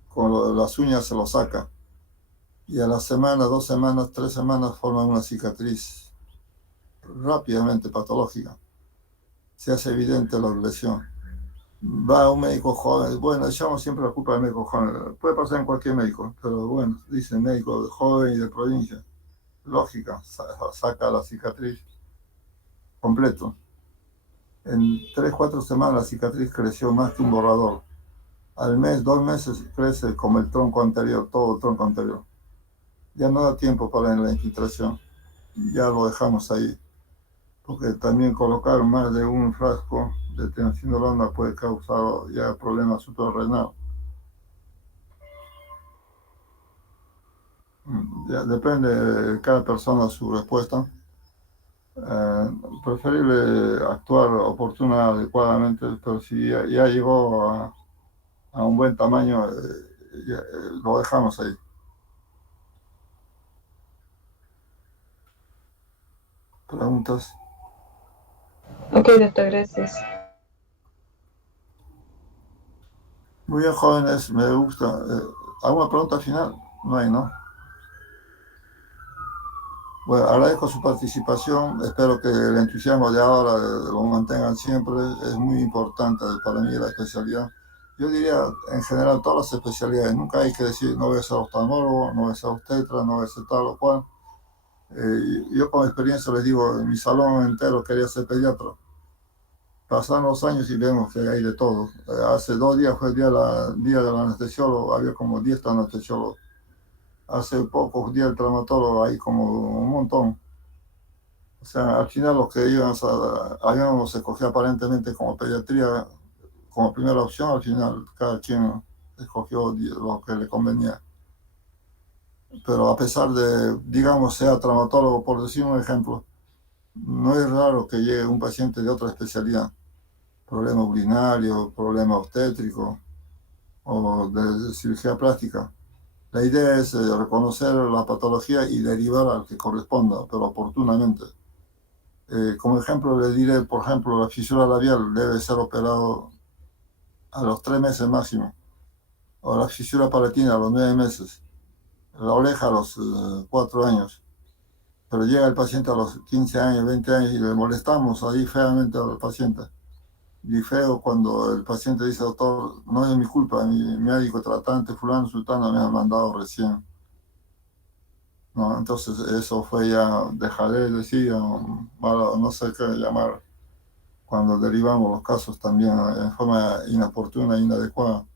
con las uñas se lo saca. Y a la semana, 2 semanas, 3 semanas forman una cicatriz rápidamente patológica. Se hace evidente la lesión. Va a un médico joven, bueno, echamos siempre la culpa al médico joven, puede pasar en cualquier médico, pero bueno, dice médico joven y de provincia, lógica, saca la cicatriz completo. En 3, 4 semanas la cicatriz creció más que un borrador. Al mes, 2 meses crece como el tronco anterior, todo el tronco anterior. Ya no da tiempo para la infiltración, ya lo dejamos ahí, porque también colocar más de un frasco de triamcinolona puede causar ya problemas suprarrenal. Ya depende de cada persona su respuesta. Eh, Preferible actuar oportuna, adecuadamente, pero si ya llegó a un buen tamaño, lo dejamos ahí. Preguntas. Ok, doctor, gracias. Muy bien, jóvenes, me gusta. ¿Alguna pregunta final? No hay, ¿no? Bueno, agradezco su participación. Espero que el entusiasmo de ahora lo mantengan siempre. Es muy importante para mí la especialidad. Yo diría, en general, todas las especialidades. Nunca hay que decir, no voy a ser oftalmólogo, no voy a ser obstetra, no voy a ser tal o cual. Yo con experiencia les digo, en mi salón entero quería ser pediatra. Pasan los años y vemos que hay de todo. Hace 2 días fue el día del anestesiólogo, había como 10 anestesiólogos. Hace pocos días el traumatólogo, hay como un montón. O sea, al final los que habíamos escogido aparentemente como pediatría como primera opción, al final cada quien escogió lo que le convenía. Pero a pesar de, digamos, sea traumatólogo, por decir un ejemplo, no es raro que llegue un paciente de otra especialidad, problema urinario, problema obstétrico o de cirugía plástica. La idea es reconocer la patología y derivar al que corresponda, pero oportunamente. Como ejemplo le diré, por ejemplo, la fisura labial debe ser operado a los 3 meses máximo, o la fisura palatina a los 9 meses, la oreja a los 4 años. Pero llega el paciente a los 15 años, 20 años y le molestamos ahí feamente al paciente. Y feo cuando el paciente dice, doctor, no es mi culpa, mi médico tratante, fulano, sultano, me ha mandado recién. ¿No? Entonces eso fue ya dejadez, decía, no sé qué llamar, cuando derivamos los casos también en forma inoportuna e inadecuada.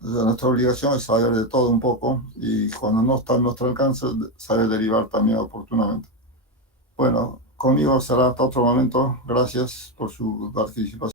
Nuestra obligación es saber de todo un poco y cuando no está en nuestro alcance, saber derivar también oportunamente. Bueno, conmigo será hasta otro momento. Gracias por su participación.